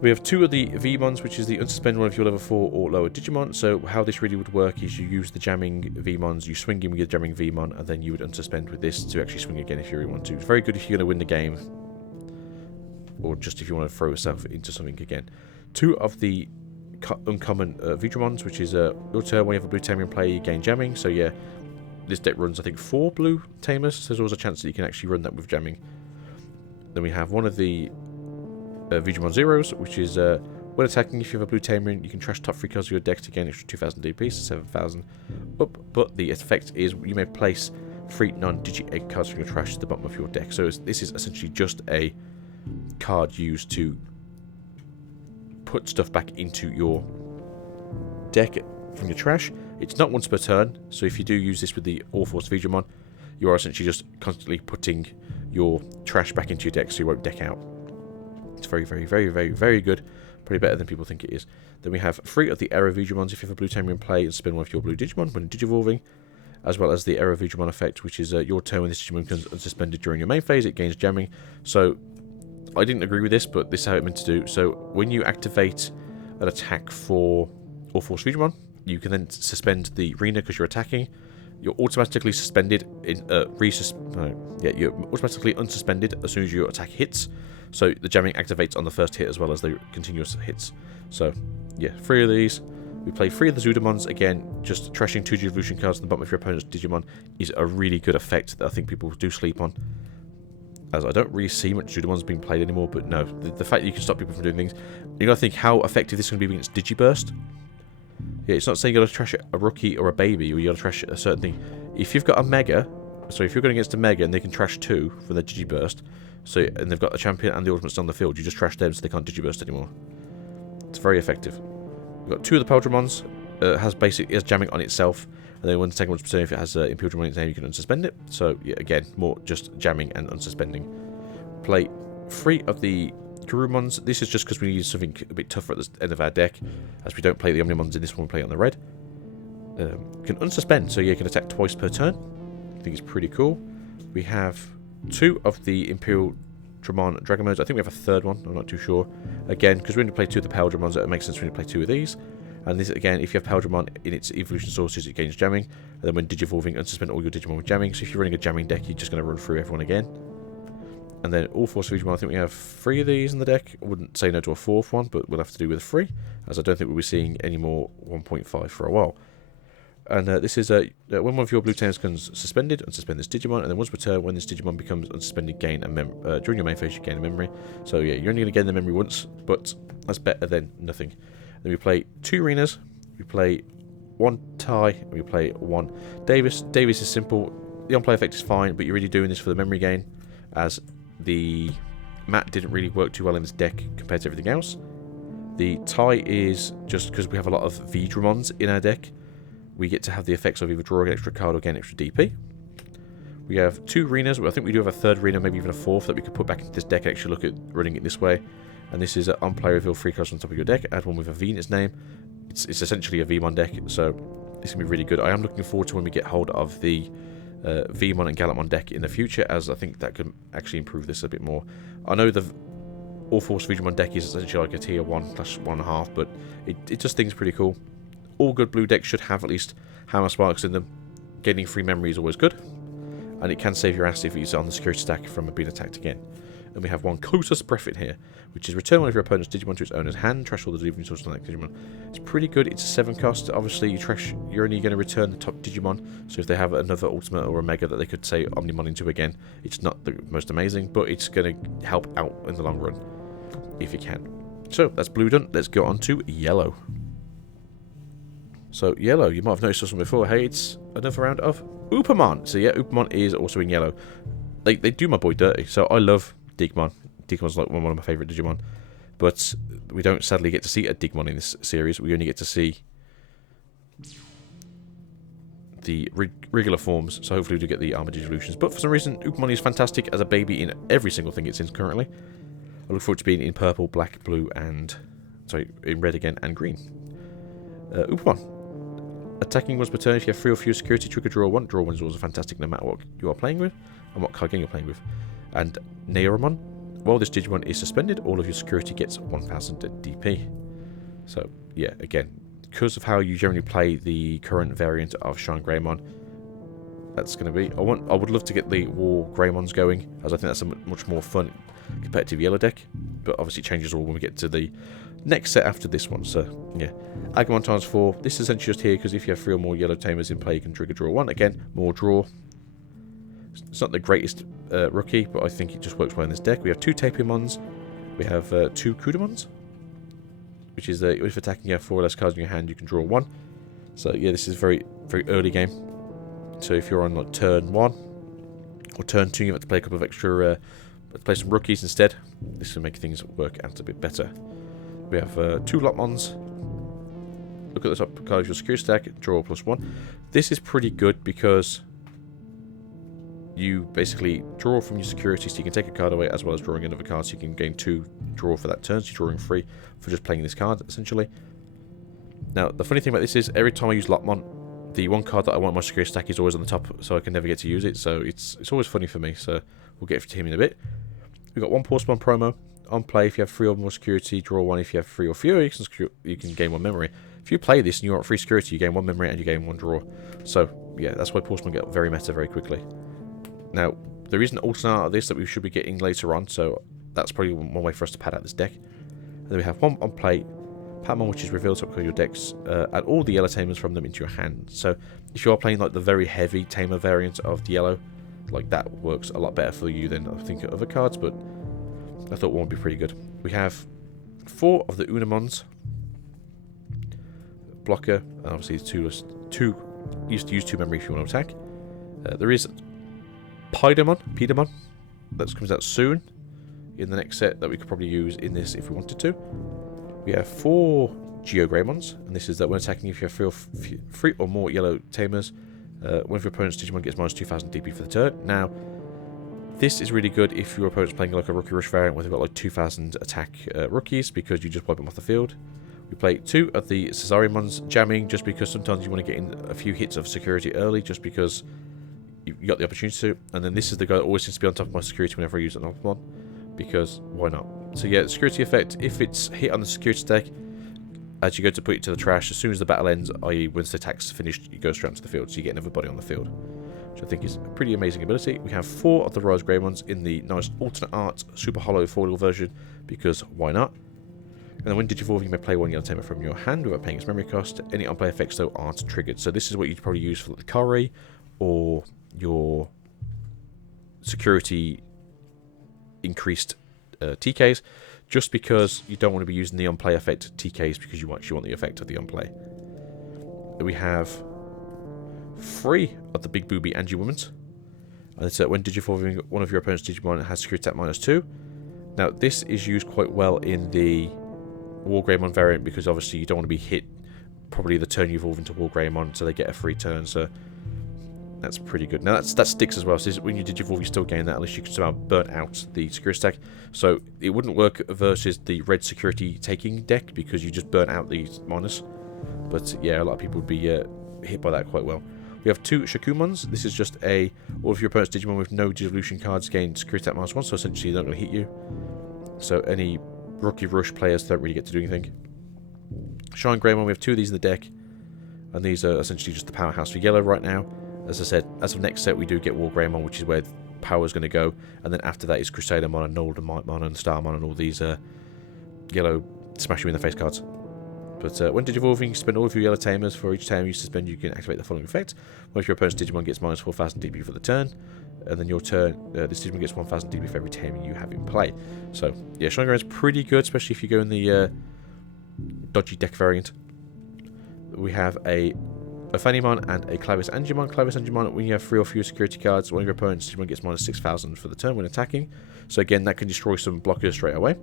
We have 2 of the Vmons, which is the unsuspend one of your level 4 or lower Digimon. So how this really would work is you use the jamming Vmons, you swing in with your jamming Vmon, and then you would unsuspend with this to actually swing again if you really want to. It's very good if you're going to win the game, or just if you want to throw yourself into something again. 2 of the uncommon Vidramons, which is your turn when you have a blue tamer in play, you gain jamming. So yeah, this deck runs I think 4 blue tamers, so there's always a chance that you can actually run that with jamming. Then we have 1 of the Digimon Zeros, which is when attacking, if you have a blue tamer in, you can trash top 3 cards of your deck to gain extra 2,000 DP, so 7,000 up. But the effect is you may place 3 non-Digi Egg cards from your trash to the bottom of your deck. So this is essentially just a card used to put stuff back into your deck from your trash. It's not once per turn, so if you do use this with the All-Force Digimon, you are essentially just constantly putting your trash back into your deck, so you won't deck out. It's very, very, very, very, very good Probably better than people think it is. Then we have 3 of the Aero Digimons if you have a blue tamer in play and spin one of your blue Digimon when digivolving, as well as the Aero Digimon effect, which is your turn when this Digimon becomes unsuspended during your main phase, it gains jamming. So I didn't agree with this, but this is how it's meant to do. So when you activate an attack for All Force Digimon, you can then suspend the arena because you're attacking. You're automatically suspended in you're automatically unsuspended as soon as your attack hits. So the jamming activates on the first hit as well as the continuous hits. So yeah, 3 of these. We play 3 of the Zudamons. Again, just trashing 2 evolution cards at the bottom of your opponent's Digimon is a really good effect that I think people do sleep on. As I don't really see much Zudamons being played anymore, but no, the fact that you can stop people from doing things, you gotta think how effective this is going to be against Digiburst. Yeah, it's not saying you gotta trash a rookie or a baby, or you gotta trash a certain thing. If you've got a Mega, so if you're going against a Mega and they can trash 2 for their Digiburst, and they've got a champion and the ultimates on the field, you just trash them so they can't Digiburst anymore. It's very effective. We've got 2 of the Paldramons, has jamming on itself, and then when the second one's return, if it has Imperial Dramon in its name, you can unsuspend it. So yeah, again, more just jamming and unsuspending. Play 3 of the Garurumons. This is just because we need something a bit tougher at the end of our deck, as we don't play the Omnimons in this one, we play it on the red. Can unsuspend, so yeah, you can attack twice per turn. I think it's pretty cool. We have 2 of the Imperial Dramon Dragon Modes. I think we have a 3rd one, I'm not too sure. Again, because we're going to play 2 of the Paldramons, it makes sense for me to play 2 of these. And this, again, if you have Paldramon in its evolution sources, it gains jamming. And then when digivolving, unsuspend all your Digimon with jamming. So if you're running a jamming deck, you're just going to run through everyone again. And then all Force Digimon, I think we have 3 of these in the deck. I wouldn't say no to a 4th one, but we'll have to do with 3, as I don't think we'll be seeing any more 1.5 for a while. And this is when one of your blue tamers becomes suspended, unsuspend this Digimon, and then once per turn, when this Digimon becomes unsuspended, gain a during your main phase, you gain a memory. So yeah, you're only going to gain the memory once, but that's better than nothing. Then we play 2 arenas, we play 1 tie, and we play 1 Davis. Davis is simple. The on-play effect is fine, but you're really doing this for the memory gain, as the mat didn't really work too well in this deck compared to everything else. The tie is just because we have a lot of V-Dramons in our deck. We get to have the effects of either drawing an extra card or gain extra DP. We have 2 arenas. I think we do have a 3rd arena, maybe even a 4th, that we could put back into this deck and actually look at running it this way. And this is on play, reveal 3 cards on top of your deck. Add one with a V in its name. It's essentially a Vmon deck, so it's going to be really good. I am looking forward to when we get hold of the Vmon and Gallantmon deck in the future, as I think that could actually improve this a bit more. I know the All Force Digimon deck is essentially like a tier 1/1.5, but it does things pretty cool. All good blue decks should have at least Hammer Sparks in them. Gaining free memory is always good, and it can save your ass if it's on the security stack from being attacked again. And we have 1 Clotus Breathitt here, which is return one of your opponent's Digimon to its owner's hand, trash all the delivery sources on that Digimon. It's pretty good. It's a 7 cost. Obviously, you're only going to return the top Digimon, so if they have another Ultimate or a Mega that they could say Omnimon into again, it's not the most amazing, but it's going to help out in the long run, if you can. So, that's blue done. Let's go on to yellow. So, yellow, you might have noticed this one before. Hey, it's another round of Upamon. So, yeah, Upamon is also in yellow. They do my boy dirty. So, I love Digimon. Digimon's like one of my favourite Digimon. But we don't sadly get to see a Digimon in this series. We only get to see the regular forms. So, hopefully, we do get the Armored Evolutions. But for some reason, Upamon is fantastic as a baby in every single thing it's in currently. I look forward to being in purple, black, blue, and... sorry, in red again, and green. Upamon. Attacking once per turn. If you have 3 or fewer security, trigger draw 1. Draw 1 is also fantastic no matter what you are playing with and what card game you're playing with. And Neoromon. While this Digimon is suspended, all of your security gets 1000 DP. So, yeah, again, because of how you generally play the current variant of Shine Greymon, that's going to be... I would love to get the War Greymons going, as I think that's a much more fun competitive yellow deck. But obviously it changes all when we get to the next set after this one. So, yeah. Agumon times 4. This is essentially just here because if you have 3 or more yellow tamers in play, you can trigger draw 1. Again, more draw. It's not the greatest rookie, but I think it just works well in this deck. We have 2 Tapirmons. We have 2 Kudamons, which is if attacking you have 4 or less cards in your hand, you can draw 1. So, yeah, this is very, very early game. So, if you're on like turn 1 or turn 2, you have to play a couple of extra... play some rookies instead. This will make things work out a bit better. We have 2 Lotmons. Look at the top card of your security stack. Draw +1. This is pretty good because you basically draw from your security, so you can take a card away as well as drawing another card, so you can gain 2 draw for that turn, so you're drawing 3 for just playing this card, essentially. Now, the funny thing about this is, every time I use Lotmon, the one card that I want in my security stack is always on the top, so I can never get to use it, so it's always funny for me, so we'll get to him in a bit. We've got 1 Pulsemon promo. On play, if you have 3 or more security, draw 1. If you have 3 or fewer, you can gain 1 memory. If you play this and you want 3 security, you gain 1 memory and you gain 1 draw. So, yeah, that's why Pulsemon get very meta very quickly. Now, there is an alternate art of this that we should be getting later on, so that's probably one way for us to pad out this deck. And then we have 1 on play, Patamon, which is revealed to upgrade your decks, add all the yellow tamers from them into your hand. So, if you are playing like the very heavy tamer variant of the yellow, like that works a lot better for you than I think other cards, but I thought 1 would be pretty good. We have 4 of the Unamons. Blocker, and obviously 2 used to use 2 memory if you want to attack. There is Pidamon, that comes out soon in the next set that we could probably use in this if we wanted to. We have 4 Geogreymons, and this is that when attacking, if you have 3 or more yellow tamers, one of your opponent's Digimon gets minus 2000 DP for the turn. Now, this is really good if your opponent's playing like a Rookie Rush variant where they've got like 2000 attack rookies, because you just wipe them off the field. We play 2 of the Caesaremon's jamming, just because sometimes you want to get in a few hits of security early, just because you got the opportunity to. And then this is the guy that always seems to be on top of my security whenever I use an Optimon, because why not? So yeah, the security effect, if it's hit on the security stack, as you go to put it to the trash, as soon as the battle ends, i.e. once the attack's finished, you go straight onto the field, so you get another body on the field, which I think is a pretty amazing ability. We have 4 of the Rise Greymons in the nice alternate art super hollow foil version, because why not? And then when Digivolving, you may play 1 yellow tamer from your hand without paying its memory cost. Any unplay effects, though, aren't triggered. So this is what you'd probably use for the Kari or your security increased TKs, just because you don't want to be using the unplay effect TKs, because you actually want the effect of the unplay. We have 3 of the Big Booby Angie-Womans. And it's when Digivolving, one of your opponent's Digimon has security attack -2. Now, this is used quite well in the War Greymon variant, because obviously you don't want to be hit probably the turn you evolve into War Greymon, so they get a free turn, so that's pretty good. Now that sticks as well, so when you Digivolve you still gain that, unless you can somehow burn out the security stack. So it wouldn't work versus the red security taking deck, because you just burn out these minus. But yeah, a lot of people would be hit by that quite well. We have 2 Shakumons. This is just all of your opponent's Digimon with no Digivolution cards gain security attack -1, so essentially they're not going to hit you. So any Rookie Rush players don't really get to do anything. Shine Greymon, we have 2 of these in the deck, and these are essentially just the powerhouse for yellow right now. As I said, as of next set we do get War Greymon, which is where power is going to go, and then after that is Crusadermon and Northern Mightmon and Starmon and all these yellow smash you in the face cards. But when Digivolving, you spend all of your yellow tamers. For each tamer you spend, you can activate the following effect. One of your opponent's Digimon gets minus 4000 DP for the turn, and then your turn, this Digimon gets 1000 DP for every tamer you have in play. So yeah, Shine Greymon is pretty good, especially if you go in the dodgy deck variant. We have a Ophanimon and a Clavis Angemon. Clavis Angemon, when you have 3 or fewer security cards, one of your opponent's Digimon gets minus 6000 for the turn when attacking. So again, that can destroy some blockers straight away.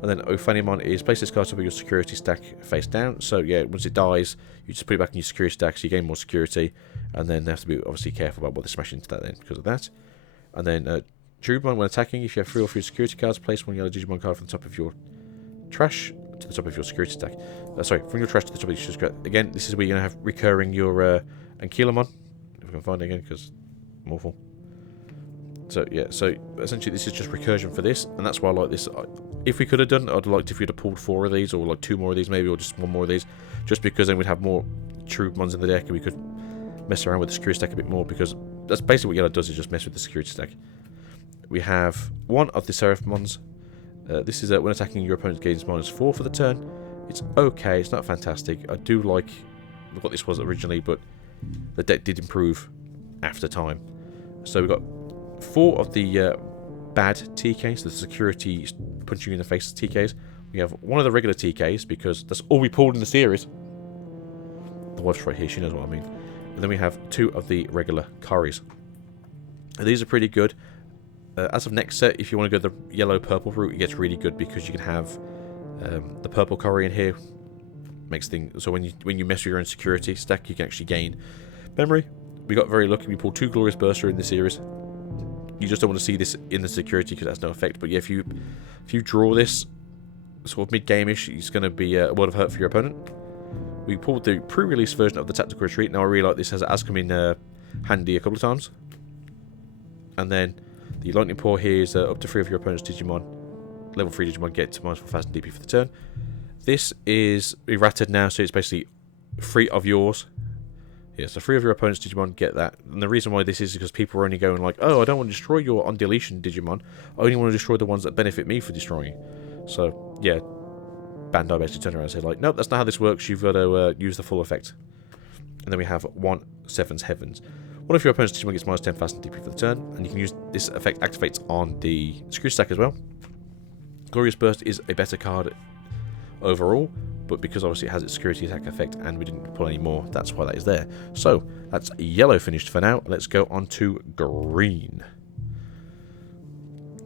And then Ophanimon is place this card top of your security stack face down. So yeah, once it dies, you just put it back in your security stack, so you gain more security. And then they have to be obviously careful about what they smash into that then, because of that. And then Drubon, when attacking, if you have 3 or fewer security cards, place 1 yellow Digimon card from the top of your trash to the top of your security stack. Sorry, from your trash to the top of your security stack. Again, this is where you're going to have recurring your Ankylamon. If I can find it again, because I'm awful. So yeah, so essentially this is just recursion for this, and that's why I like this. If we could have done, I'd liked if we'd have pulled 4 of these, or like 2 more of these maybe, or just 1 more of these, just because then we'd have more true mons in the deck, and we could mess around with the security stack a bit more, because that's basically what yellow does, is just mess with the security stack. We have 1 of the Seraph mons. This is when attacking your opponent gains minus 4 for the turn. It's okay, it's not fantastic. I do like what this was originally, but the deck did improve after time. So we've got 4 of the bad TKs, the security punching you in the face TKs. We have 1 of the regular TKs, because that's all we pulled in the series. The wife's right here, she knows what I mean. And then we have 2 of the regular Karis. And these are pretty good. As of next set, if you want to go the yellow-purple route, it gets really good, because you can have the purple Kari in here. Makes things so when you mess with your own security stack, you can actually gain memory. We got very lucky. We pulled 2 Glorious Burster in this series, You just don't want to see this in the security because that's no effect. But yeah, if you draw this sort of mid-game-ish, it's going to be a world of hurt for your opponent. We pulled the pre-release version of the Tactical Retreat. Now I really like this, has come in handy a couple of times. And then the Lightning Pour here is up to 3 of your opponent's Digimon. Level 3 Digimon get to -1000 DP for the turn. This is errated now, so it's basically 3 of yours. Yeah, so 3 of your opponent's Digimon get that. And the reason why this is because people are only going like, oh, I don't want to destroy your on deletion Digimon. I only want to destroy the ones that benefit me for destroying. So, yeah. Bandai basically turned around and said, like, nope, that's not how this works. You've got to use the full effect. And then we have 1/7 Heavens. One of your opponent's Digimon gets -10,000 DP for the turn, and you can use this effect activates on the security stack as well. Glorious Burst is a better card overall, but because obviously it has its security attack effect and we didn't pull any more, that's why that is there. So, that's yellow finished for now. Let's go on to green.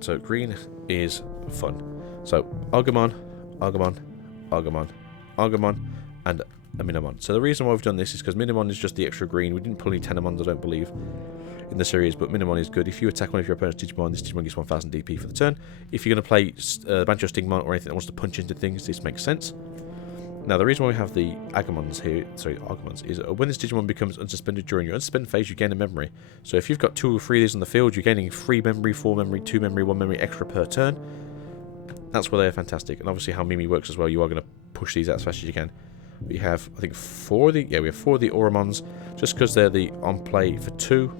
So, green is fun. So, Agumon, Agumon, Agumon, Agumon, and a Minamon. So the reason why we've done this is because Minamon is just the extra green. We didn't pull any Tenemons, I don't believe, in the series, but Minamon is good. If you attack one of your opponent's Digimon, this Digimon gets 1000 DP for the turn. If you're going to play Bancho Stingmon or anything that wants to punch into things, this makes sense. Now, the reason why we have the Agumons here, is when this Digimon becomes unsuspended during your unsuspended phase, you gain a memory. So if you've got 2 or 3 of these on the field, you're gaining 3 memory, 4 memory, 2 memory, 1 memory extra per turn. That's why they're fantastic. And obviously how Mimi works as well, you are going to push these out as fast as you can. We have, I think, 4 of the... Yeah, we have 4 of the Auramons, just because they're the on-play for 2,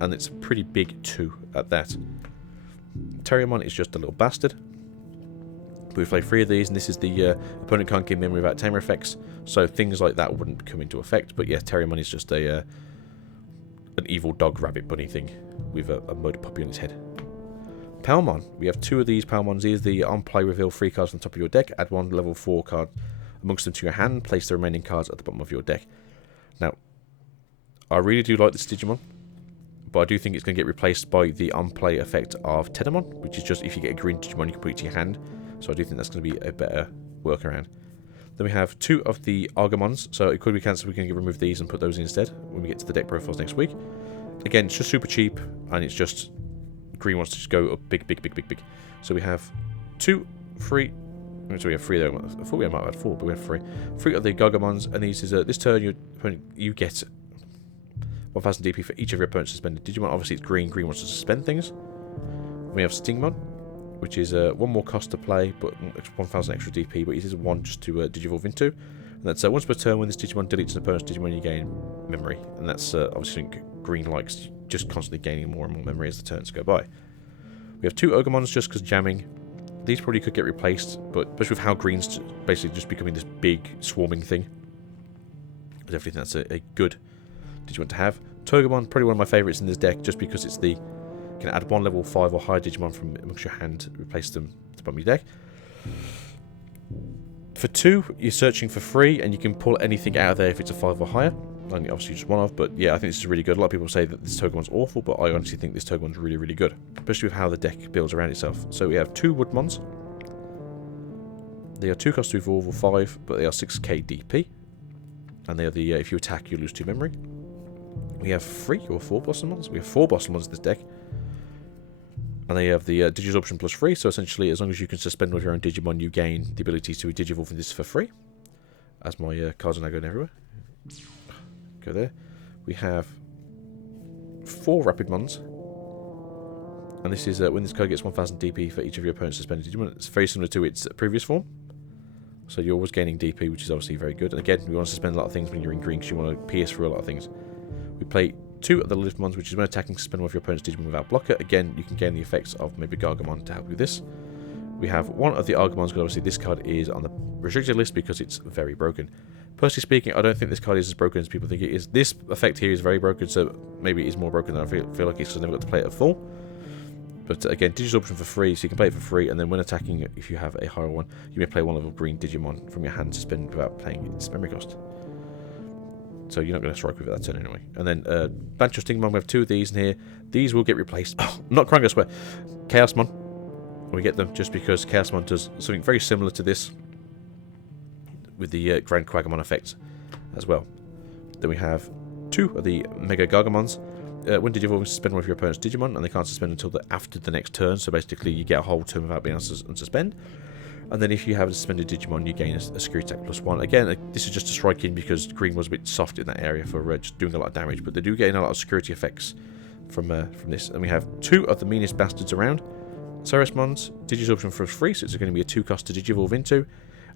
and it's a pretty big 2 at that. Terriermon is just a little bastard. We play 3 of these, and this is the opponent can't gain memory without tamer effects, so things like that wouldn't come into effect. But yeah, Terriermon is just a an evil dog rabbit bunny thing with a mud puppy on its head. Palmon, we have 2 of these Palmons. These are the on-play reveal 3 cards on top of your deck. Add 1 level 4 card amongst them to your hand. Place the remaining cards at the bottom of your deck. Now, I really do like this Digimon, but I do think it's going to get replaced by the on-play effect of Tenemon, which is just if you get a green Digimon, you can put it to your hand. So I do think that's going to be a better workaround. Then we have 2 of the Agumons. So it could be cancelled. We're going to remove these and put those in instead when we get to the deck profiles next week. Again, it's just super cheap, and it's just... Green wants to just go up big. So we have 2, 3... So we have 3 there. I thought we might have had 4, but we have 3. 3 of the Gagumons, and these is this turn you get 1000 DP for each of your opponent's suspended Digimon. Obviously it's green. Green wants to suspend things. We have Stingmon, which is 1 more cost to play, but 1000 extra DP, but it is 1 just to Digivolve into. And that's once per turn when this Digimon deletes an opponent's Digimon, you gain memory. And that's obviously green likes just constantly gaining more and more memory as the turns go by. We have 2 Ogumons just because jamming. These probably could get replaced, but especially with how green's basically just becoming this big swarming thing. I definitely think that's a good Digimon to have. Togemon, probably one of my favourites in this deck, just because it's the... You can add 1 level 5 or higher Digimon from amongst your hand, replace them at the bottom of your deck. For 2, you're searching for 3, and you can pull anything out of there if it's a 5 or higher. Only obviously just 1 of, but yeah, I think this is really good. A lot of people say that this Togemon's awful, but I honestly think this Togemon's really good, especially with how the deck builds around itself. So we have 2 Woodmons. They are 2 cost to evolve or 5, but they are 6k DP. And they are the, if you attack, you lose 2 memory. We have 3 or 4 Blossomons. We have 4 Blossomons in this deck. And they have the Digisorption plus 3, so essentially as long as you can suspend with your own Digimon, you gain the ability to Digivolve this for free. As my cards are now going everywhere. Go there. We have 4 Rapidmons. And this is when this card gets 1000 DP for each of your opponent's suspended Digimon. It's very similar to its previous form. So you're always gaining DP, which is obviously very good. And again, we want to suspend a lot of things when you're in green, because you want to pierce through a lot of things. We play 2 of the Liftmons, which is when attacking, suspend one of your opponent's Digimon without blocker. Again, you can gain the effects of maybe Gargamon to help with this. We have 1 of the Argomons, because obviously this card is on the restricted list because it's very broken. Personally speaking, I don't think this card is as broken as people think it is. This effect here is very broken, so maybe it is more broken than I feel like it's because I never got to play it at full. But again, Digisorption for free, so you can play it for free, and then when attacking, if you have a higher one, you may play 1 level green Digimon from your hand to spend without paying its memory cost. So you're not going to strike with it that turn anyway. And then Bancho Stingmon, we have 2 of these in here. These will get replaced. Oh, I'm not crying, I swear. Chaosmon. We get them just because Chaosmon does something very similar to this with the Grand Quagamon effect as well. Then we have 2 of the Mega Gargamons. when Digivolving, suspend one of your opponent's Digimon, and they can't suspend until after the next turn, so basically you get a whole turn without being able to unsuspend. And then if you have a suspended Digimon, you gain a security attack +1. Again, this is just a strike in because green was a bit soft in that area for just doing a lot of damage, but they do gain a lot of security effects from this. And we have 2 of the meanest bastards around. Ceresmon's Digisorption for free, so it's going to be a 2-cost to Digivolve into.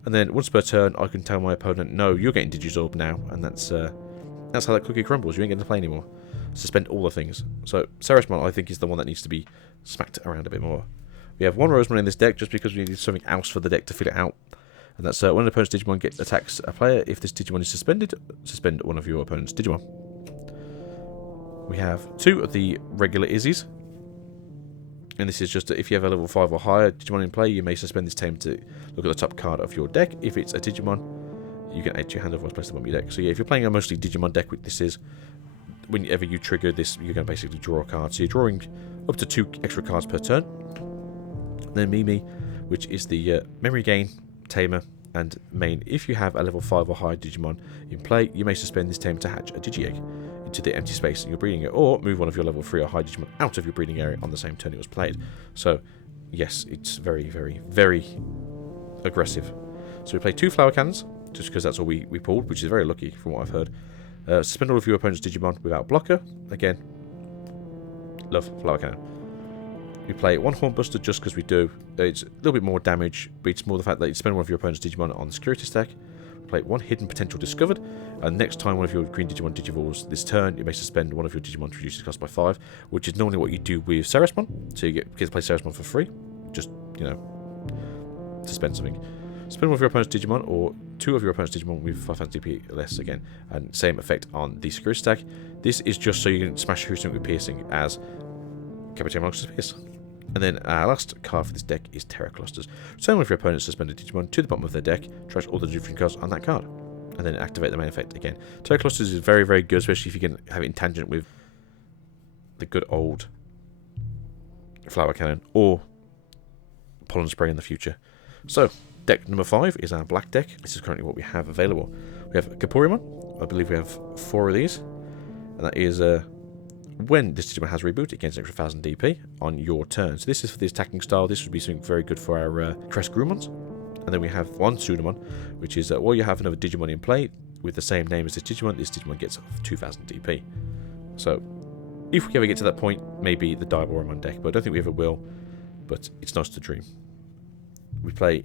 And then once per turn, I can tell my opponent, no, you're getting Digisorb now, and that's how that cookie crumbles. You ain't getting to play anymore. Suspend all the things. So Ceresmon, I think, is the one that needs to be smacked around a bit more. We have 1 Rosemon in this deck just because we needed something else for the deck to fill it out. And that's when an opponent's Digimon attacks a player. If this Digimon is suspended, suspend one of your opponent's Digimon. We have 2 of the regular Izzies. And this is just that if you have a level 5 or higher Digimon in play, you may suspend this time to look at the top card of your deck. If it's a Digimon, you can add to your hand, otherwise place them on your deck. So yeah, if you're playing a mostly Digimon deck, which this is, whenever you trigger this, you're going to basically draw a card. So you're drawing up to 2 extra cards per turn. Then Mimi, which is the memory gain, tamer, and main. If you have a level 5 or higher Digimon in play, you may suspend this tamer to hatch a Digi-Egg into the empty space in your breeding area, or move one of your level 3 or high Digimon out of your breeding area on the same turn it was played. So, yes, it's very, very, very aggressive. So we play 2 flower cannons, just because that's all we pulled, which is very lucky from what I've heard. Suspend all of your opponent's Digimon without blocker. Again, love flower cannon. We play 1 Hornbuster just because we do. It's a little bit more damage, but it's more the fact that you spend one of your opponent's Digimon on the security stack. We play 1 Hidden Potential Discovered, and next time one of your green Digimon digivolves this turn, you may suspend one of your Digimon to reduce its cost by 5, which is normally what you do with Ceresmon. So you get to play Ceresmon for free. Just, suspend something. Spend one of your opponent's Digimon, or 2 of your opponent's Digimon with 5000 DP less again, and same effect on the security stack. This is just so you can smash through something with piercing as Captain Monster's Pierce. And then our last card for this deck is Terra Clusters. Return one of your opponent's suspended Digimon to the bottom of their deck, trash all the different cards on that card, and then activate the main effect again. Terra Clusters is very, very good, especially if you can have it in tangent with the good old Flower Cannon or Pollen Spray in the future. So, deck number 5 is our black deck. This is currently what we have available. We have Gaporimon. I believe we have 4 of these, and that is when this Digimon has reboot, it gains an extra 1000 DP on your turn. So this is for the attacking style. This would be something very good for our Crest Grumons. And then we have 1 Sunamon, which is while you have another Digimon in play with the same name as this Digimon gets 2000 DP. So if we ever get to that point, maybe the Diaboromon deck, but I don't think we ever will. But it's nice to dream. We play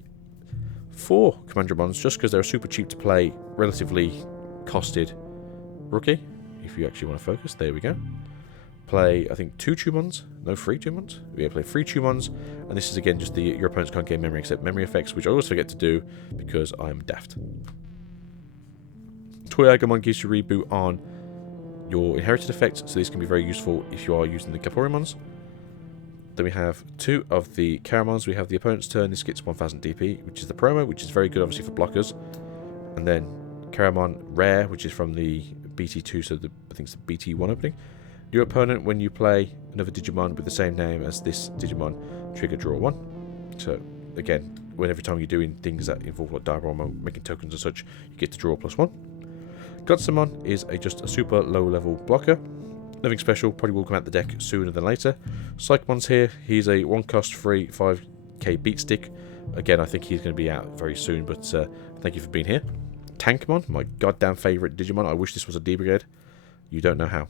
4 Commandramons just because they're super cheap to play, relatively costed rookie. If you actually want to focus, there we go. Play, I think, 2 Tumons. No, 3 Tumons. We play 3 Tumons, and this is again just your opponents can't gain memory except memory effects, which I always forget to do because I'm daft. Toy Agamon gives you reboot on your inherited effects, so this can be very useful if you are using the Gaporimons. Then we have 2 of the Caramons. We have the opponent's turn. This gets 1000 DP, which is the promo, which is very good obviously for blockers. And then Caramon Rare, which is from the BT2, so I think it's the BT1 opening. Your opponent, when you play another Digimon with the same name as this Digimon, trigger draw 1. So again, every time you're doing things that involve like Diaboromon, making tokens and such, you get to draw +1. Godsumon is just a super low level blocker. Nothing special, probably will come out the deck sooner than later. Psychomon's here. He's a 1-cost free 5k beat stick. Again, I think he's going to be out very soon, but thank you for being here. Tankmon, my goddamn favourite Digimon. I wish this was a D-Brigade. You don't know how.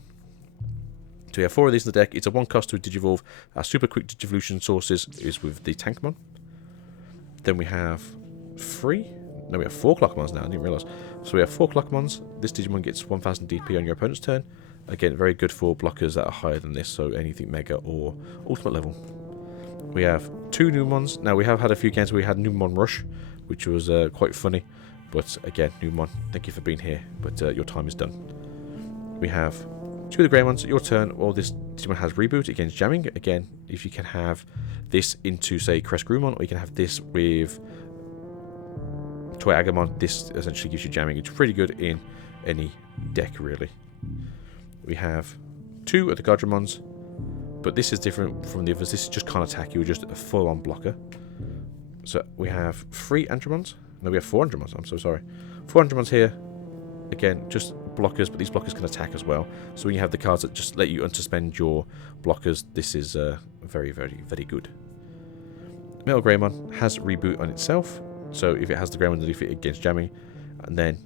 So we have 4 of these in the deck. It's a 1-cost to Digivolve. Our super quick Digivolution sources is with the Tankmon. Then we have 3. No, we have 4 Clockmons now. I didn't realise. So we have 4 Clockmons. This Digimon gets 1000 DP on your opponent's turn. Again, very good for blockers that are higher than this, so anything Mega or Ultimate level. We have 2 Numons. Now, we have had a few games where we had Numon Rush, which was quite funny. But again, Numon, thank you for being here, but your time is done. We have 2 of the Greymons. Your turn, or this Digimon has reboot against jamming. Again, if you can have this into, say, Crest Grumon, or you can have this with Toy Agamon, this essentially gives you jamming. It's pretty good in any deck, really. We have 2 of the Godramons, but this is different from the others. This is just can't attack you, just a full-on blocker. So we have 3 Andromons. No, we have 4 Andromons. I'm so sorry. 4 Andromons here. Again, just blockers, but these blockers can attack as well. So when you have the cards that just let you unsuspend your blockers, this is very, very, very good. Metal Greymon has reboot on itself, so if it has the Greymon underneath it against jamming, and then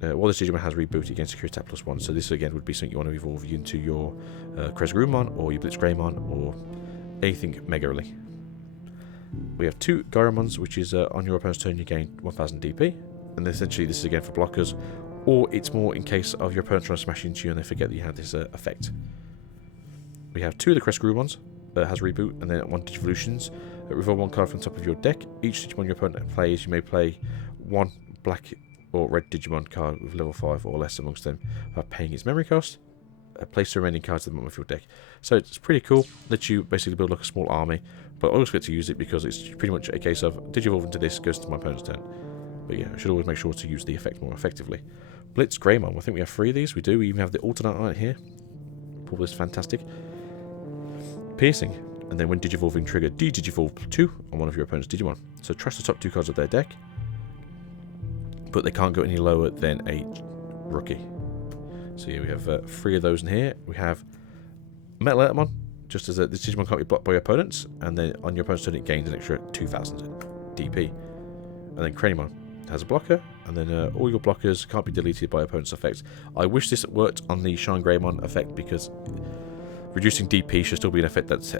while this Digimon has reboot against Security Attack +1, so this again would be something you want to evolve into your Kresgrumon or your Blitz Greymon or anything Mega really. We have 2 Gyromons, which is on your opponent's turn you gain 1000 DP, and essentially this is again for blockers, or it's more in case of your opponent trying to smash into you and they forget that you have this effect. We have 2 of the Kresgrumons that has reboot, and then 1 Digivolutions. Reveal 1 card from the top of your deck. Each Digimon your opponent plays, you may play 1 black or red Digimon card with level 5 or less amongst them without paying its memory cost. Place the remaining cards at the bottom of your deck. So it's pretty cool that you basically build like a small army, but I always get to use it because it's pretty much a case of Digivolve into this, goes to my opponent's turn. But yeah, I should always make sure to use the effect more effectively. Blitz Greymon, I think we have 3 of these. We do. We even have the alternate art here. Pull this fantastic. Piercing, and then when Digivolving, trigger Digivolve 2 on one of your opponent's Digimon. So trash the top 2 cards of their deck, but they can't go any lower than a rookie. So yeah, we have 3 of those in here. We have Metal Erdington, just as this Digimon can't be blocked by your opponents, and then on your opponent's turn it gains an extra 2000 DP. And then Cranimon has a blocker, and then all your blockers can't be deleted by opponent's effects. I wish this worked on the Shine Greymon effect, because reducing DP should still be an effect that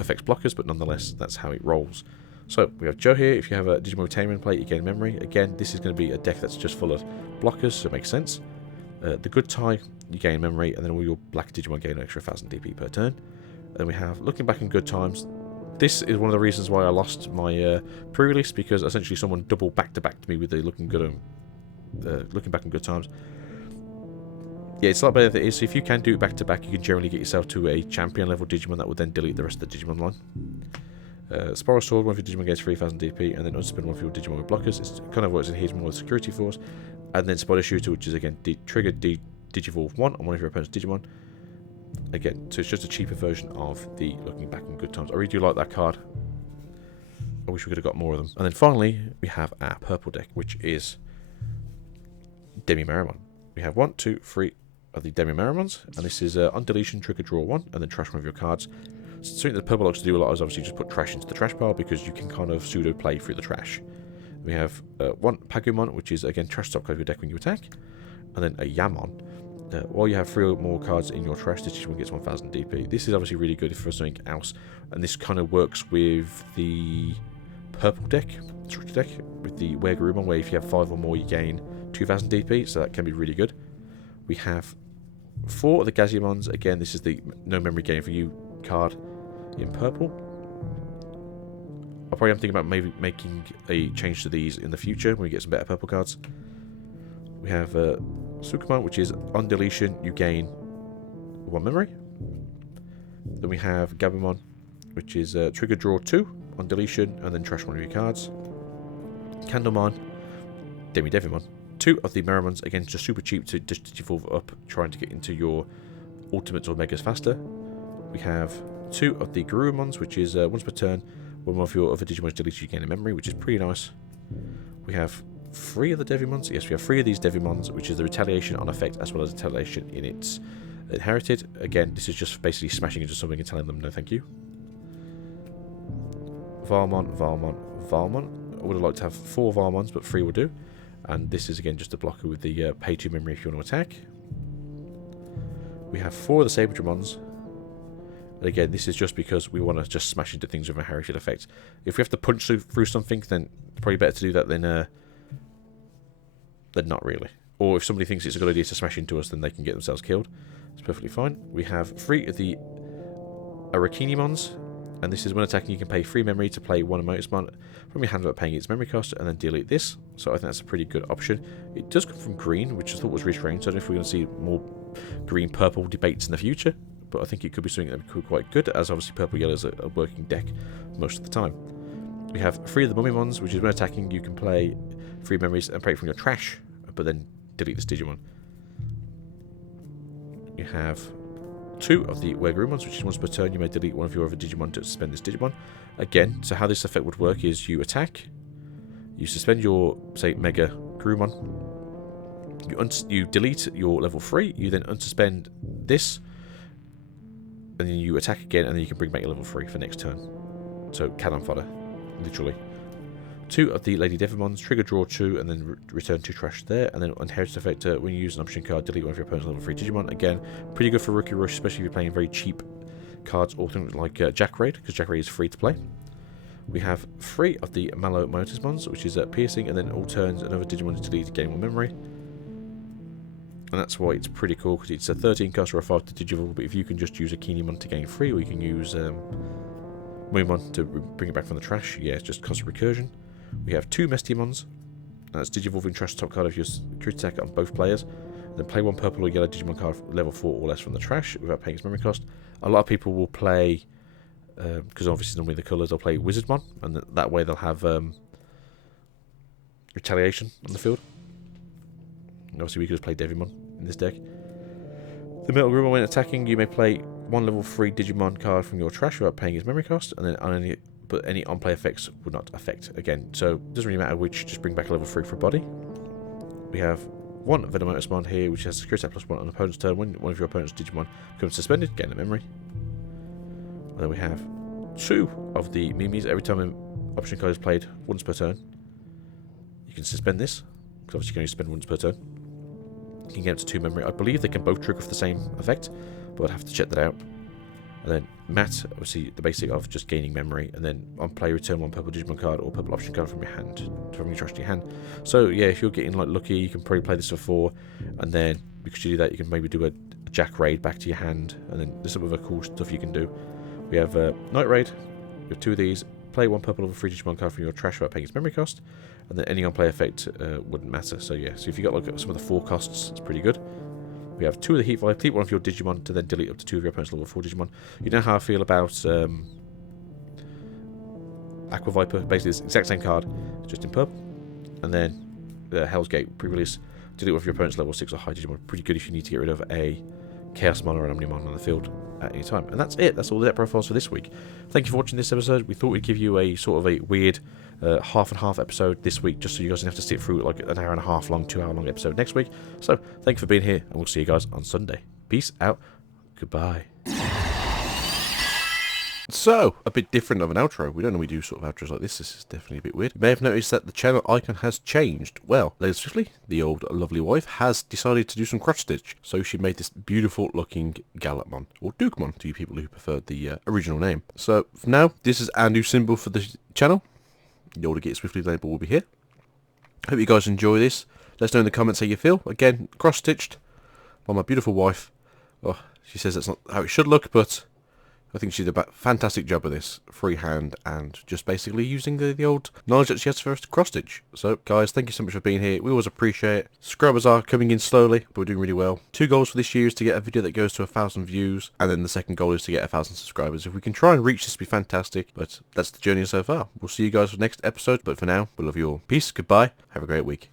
affects blockers, but nonetheless, that's how it rolls. So, we have Joe here. If you have a Digimon Retainment play, you gain memory. Again, this is going to be a deck that's just full of blockers, so it makes sense. The Good Tie, you gain memory, and then all your black Digimon gain an extra 1000 DP per turn. And then we have Looking Back in Good Times. This is one of the reasons why I lost my pre-release, because essentially someone double back-to-back to me with the Looking Back in Good Times. Yeah, it's a lot better than it is. So if you can do it back-to-back, you can generally get yourself to a champion level Digimon that will then delete the rest of the Digimon line. Spiral Sword, one of your Digimon gains 3000 DP, and then unsuspend one of your Digimon with blockers. It's kind of works in here, more security force. And then Spider Shooter, which is again trigger Digivolve 1 on one of your opponent's Digimon. Again, so it's just a cheaper version of the Looking Back in Good Times. I really do like that card. I wish we could have got more of them. And then finally, we have our purple deck, which is Demi-Marimon. We have 1, 2, 3 of the Demi-Marimons, and this is on deletion, trigger draw 1, and then trash one of your cards. Something that purple likes to do a lot is obviously just put trash into the trash pile, because you can kind of pseudo play through the trash. We have 1 Pagumon, which is again trash top card of your deck when you attack, and then a Yamon. While you have 3 or more cards in your trash, this one gets 1000 DP. This is obviously really good for something else, and this kind of works with the purple deck, structure deck, with the Wergarumon, where if you have 5 or more, you gain 2000 DP, so that can be really good. We have 4 of the Gazimons. Again, this is the no memory gain for you card in purple. I probably am thinking about maybe making a change to these in the future when we get some better purple cards. We have Sukumon, which is on deletion, you gain 1 memory. Then we have Gabumon, which is trigger draw 2 on deletion, and then trash one of your cards. Candlemon, Demi-Devimon. 2 of the Marimons, again, just super cheap to just Digivolve up, trying to get into your Ultimates or Megas faster. We have 2 of the Garurumons, which is once per turn, when one of your other Digimon is deleted, you gain a memory, which is pretty nice. We have 3 of the Devimons. Yes, we have 3 of these Devimons, which is the retaliation on effect as well as retaliation in its inherited. Again, this is just basically smashing into something and telling them no thank you. Valmon, Valmon, Valmon. I would have liked to have 4 Valmons, but 3 will do. And this is again just a blocker with the pay 2 memory if you want to attack. We have 4 of the Saberdramons. And again, this is just because we want to just smash into things with a inherited effect. If we have to punch through something, then it's probably better to do that than not really. Or if somebody thinks it's a good idea to smash into us, then they can get themselves killed. It's perfectly fine. We have 3 of the Arakinimons. And this is when attacking, you can pay 3 memory to play 1 Emotismon from your hand without paying its memory cost, and then delete this. So I think that's a pretty good option. It does come from green, which I thought was really strange. So I don't know if we're going to see more green-purple debates in the future, but I think it could be something that could be quite good, as obviously purple-yellow is a working deck most of the time. We have 3 of the Mummymons, which is when attacking, you can play 3 memories and play from your trash, but then delete this Digimon. You have 2 of the Wergarumons, which is once per turn, you may delete one of your other Digimon to suspend this Digimon. Again, so how this effect would work is you attack, you suspend your, say, Mega Garurumon, You delete your level 3, you then unsuspend this, and then you attack again, and then you can bring back your level 3 for next turn. So cannon fodder, literally. 2 of the Lady Digimons, trigger draw 2, and then return 2 trash there. And then inheritance effect, when you use an option card, delete one of your opponent's level 3 Digimon. Again, pretty good for Rookie Rush, especially if you're playing very cheap cards, or things like Jack Raid, because Jack Raid is free to play. We have 3 of the Mallow Motismons, which is piercing, and then all turns another Digimon is deleted, gaining 1 memory. And that's why it's pretty cool, because it's a 13 cost or a 5 to Digivolve, but if you can just use a Kinemon to gain 3, or you can use Moomon to bring it back from the trash, yeah, it's just constant recursion. We have 2 Mestimons, that's Digivolving trash top card of your security attack on both players. And then play 1 purple or yellow Digimon card level 4 or less from the trash without paying its memory cost. A lot of people will play, because obviously normally the colours, they'll play Wizardmon, and that way they'll have retaliation on the field. And obviously we could just play Devimon in this deck. The Metal Grumman, when attacking, you may play 1 level 3 Digimon card from your trash without paying its memory cost, and then but any on-play effects would not affect. Again, so it doesn't really matter which, just bring back a level 3 for a body. We have 1 Venomotusmon here, which has security attack +1 on an opponent's turn. When one of your opponent's Digimon becomes suspended, gain a memory. And then we have 2 of the Mimis. Every time an option card is played once per turn, you can suspend this, because obviously you can only suspend once per turn. You can get up to 2 memory. I believe they can both trigger for the same effect, but I'd have to check that out. And then Matt, obviously the basic of just gaining memory, and then on play return 1 purple Digimon card or purple option card from your hand, from your trash to your hand. So yeah, if you're getting like lucky, you can probably play this for 4, and then because you do that, you can maybe do a Jack Raid back to your hand, and then there's some other cool stuff you can do. We have Night Raid. We have 2 of these. Play 1 purple level 3 Digimon card from your trash without paying its memory cost, and then any on play effect wouldn't matter. So yeah, so if you got like some of the 4 costs, it's pretty good. We have 2 of the Heat Vibe. Delete 1 of your Digimon to then delete up to 2 of your opponent's level 4 Digimon. You know how I feel about Aqua Viper. Basically, it's the exact same card, just in purple. And then Hell's Gate pre-release. Delete 1 of your opponent's level 6 or high Digimon. Pretty good if you need to get rid of a Chaosmon or an Omnimon on the field at any time. And that's it. That's all the deck profiles for this week. Thank you for watching this episode. We thought we'd give you a sort of a weird half and half episode this week, just so you guys don't have to sit through like an hour and a half long, 2 hour long episode next week. So thank you for being here, and we'll see you guys on Sunday. Peace out. Goodbye. So, a bit different of an outro. We don't normally do sort of outros like this. This is definitely a bit weird. You may have noticed that the channel icon has changed. Well, Lady Swiftly, the old lovely wife, has decided to do some cross stitch. So she made this beautiful looking Gallopmon, or Dukemon to you people who preferred the original name. So, for now, this is our new symbol for the channel. The older Get Swiftly label will be here. Hope you guys enjoy this. Let us know in the comments how you feel. Again, cross stitched by my beautiful wife. Oh, she says that's not how it should look, but I think she did a fantastic job of this, freehand, and just basically using the old knowledge that she has for us to cross-stitch. So, guys, thank you so much for being here. We always appreciate it. Subscribers are coming in slowly, but we're doing really well. 2 goals for this year is to get a video that goes to 1,000 views, and then the second goal is to get 1,000 subscribers. If we can try and reach this, it'd be fantastic, but that's the journey so far. We'll see you guys for the next episode, but for now, we love you all. Peace, goodbye, have a great week.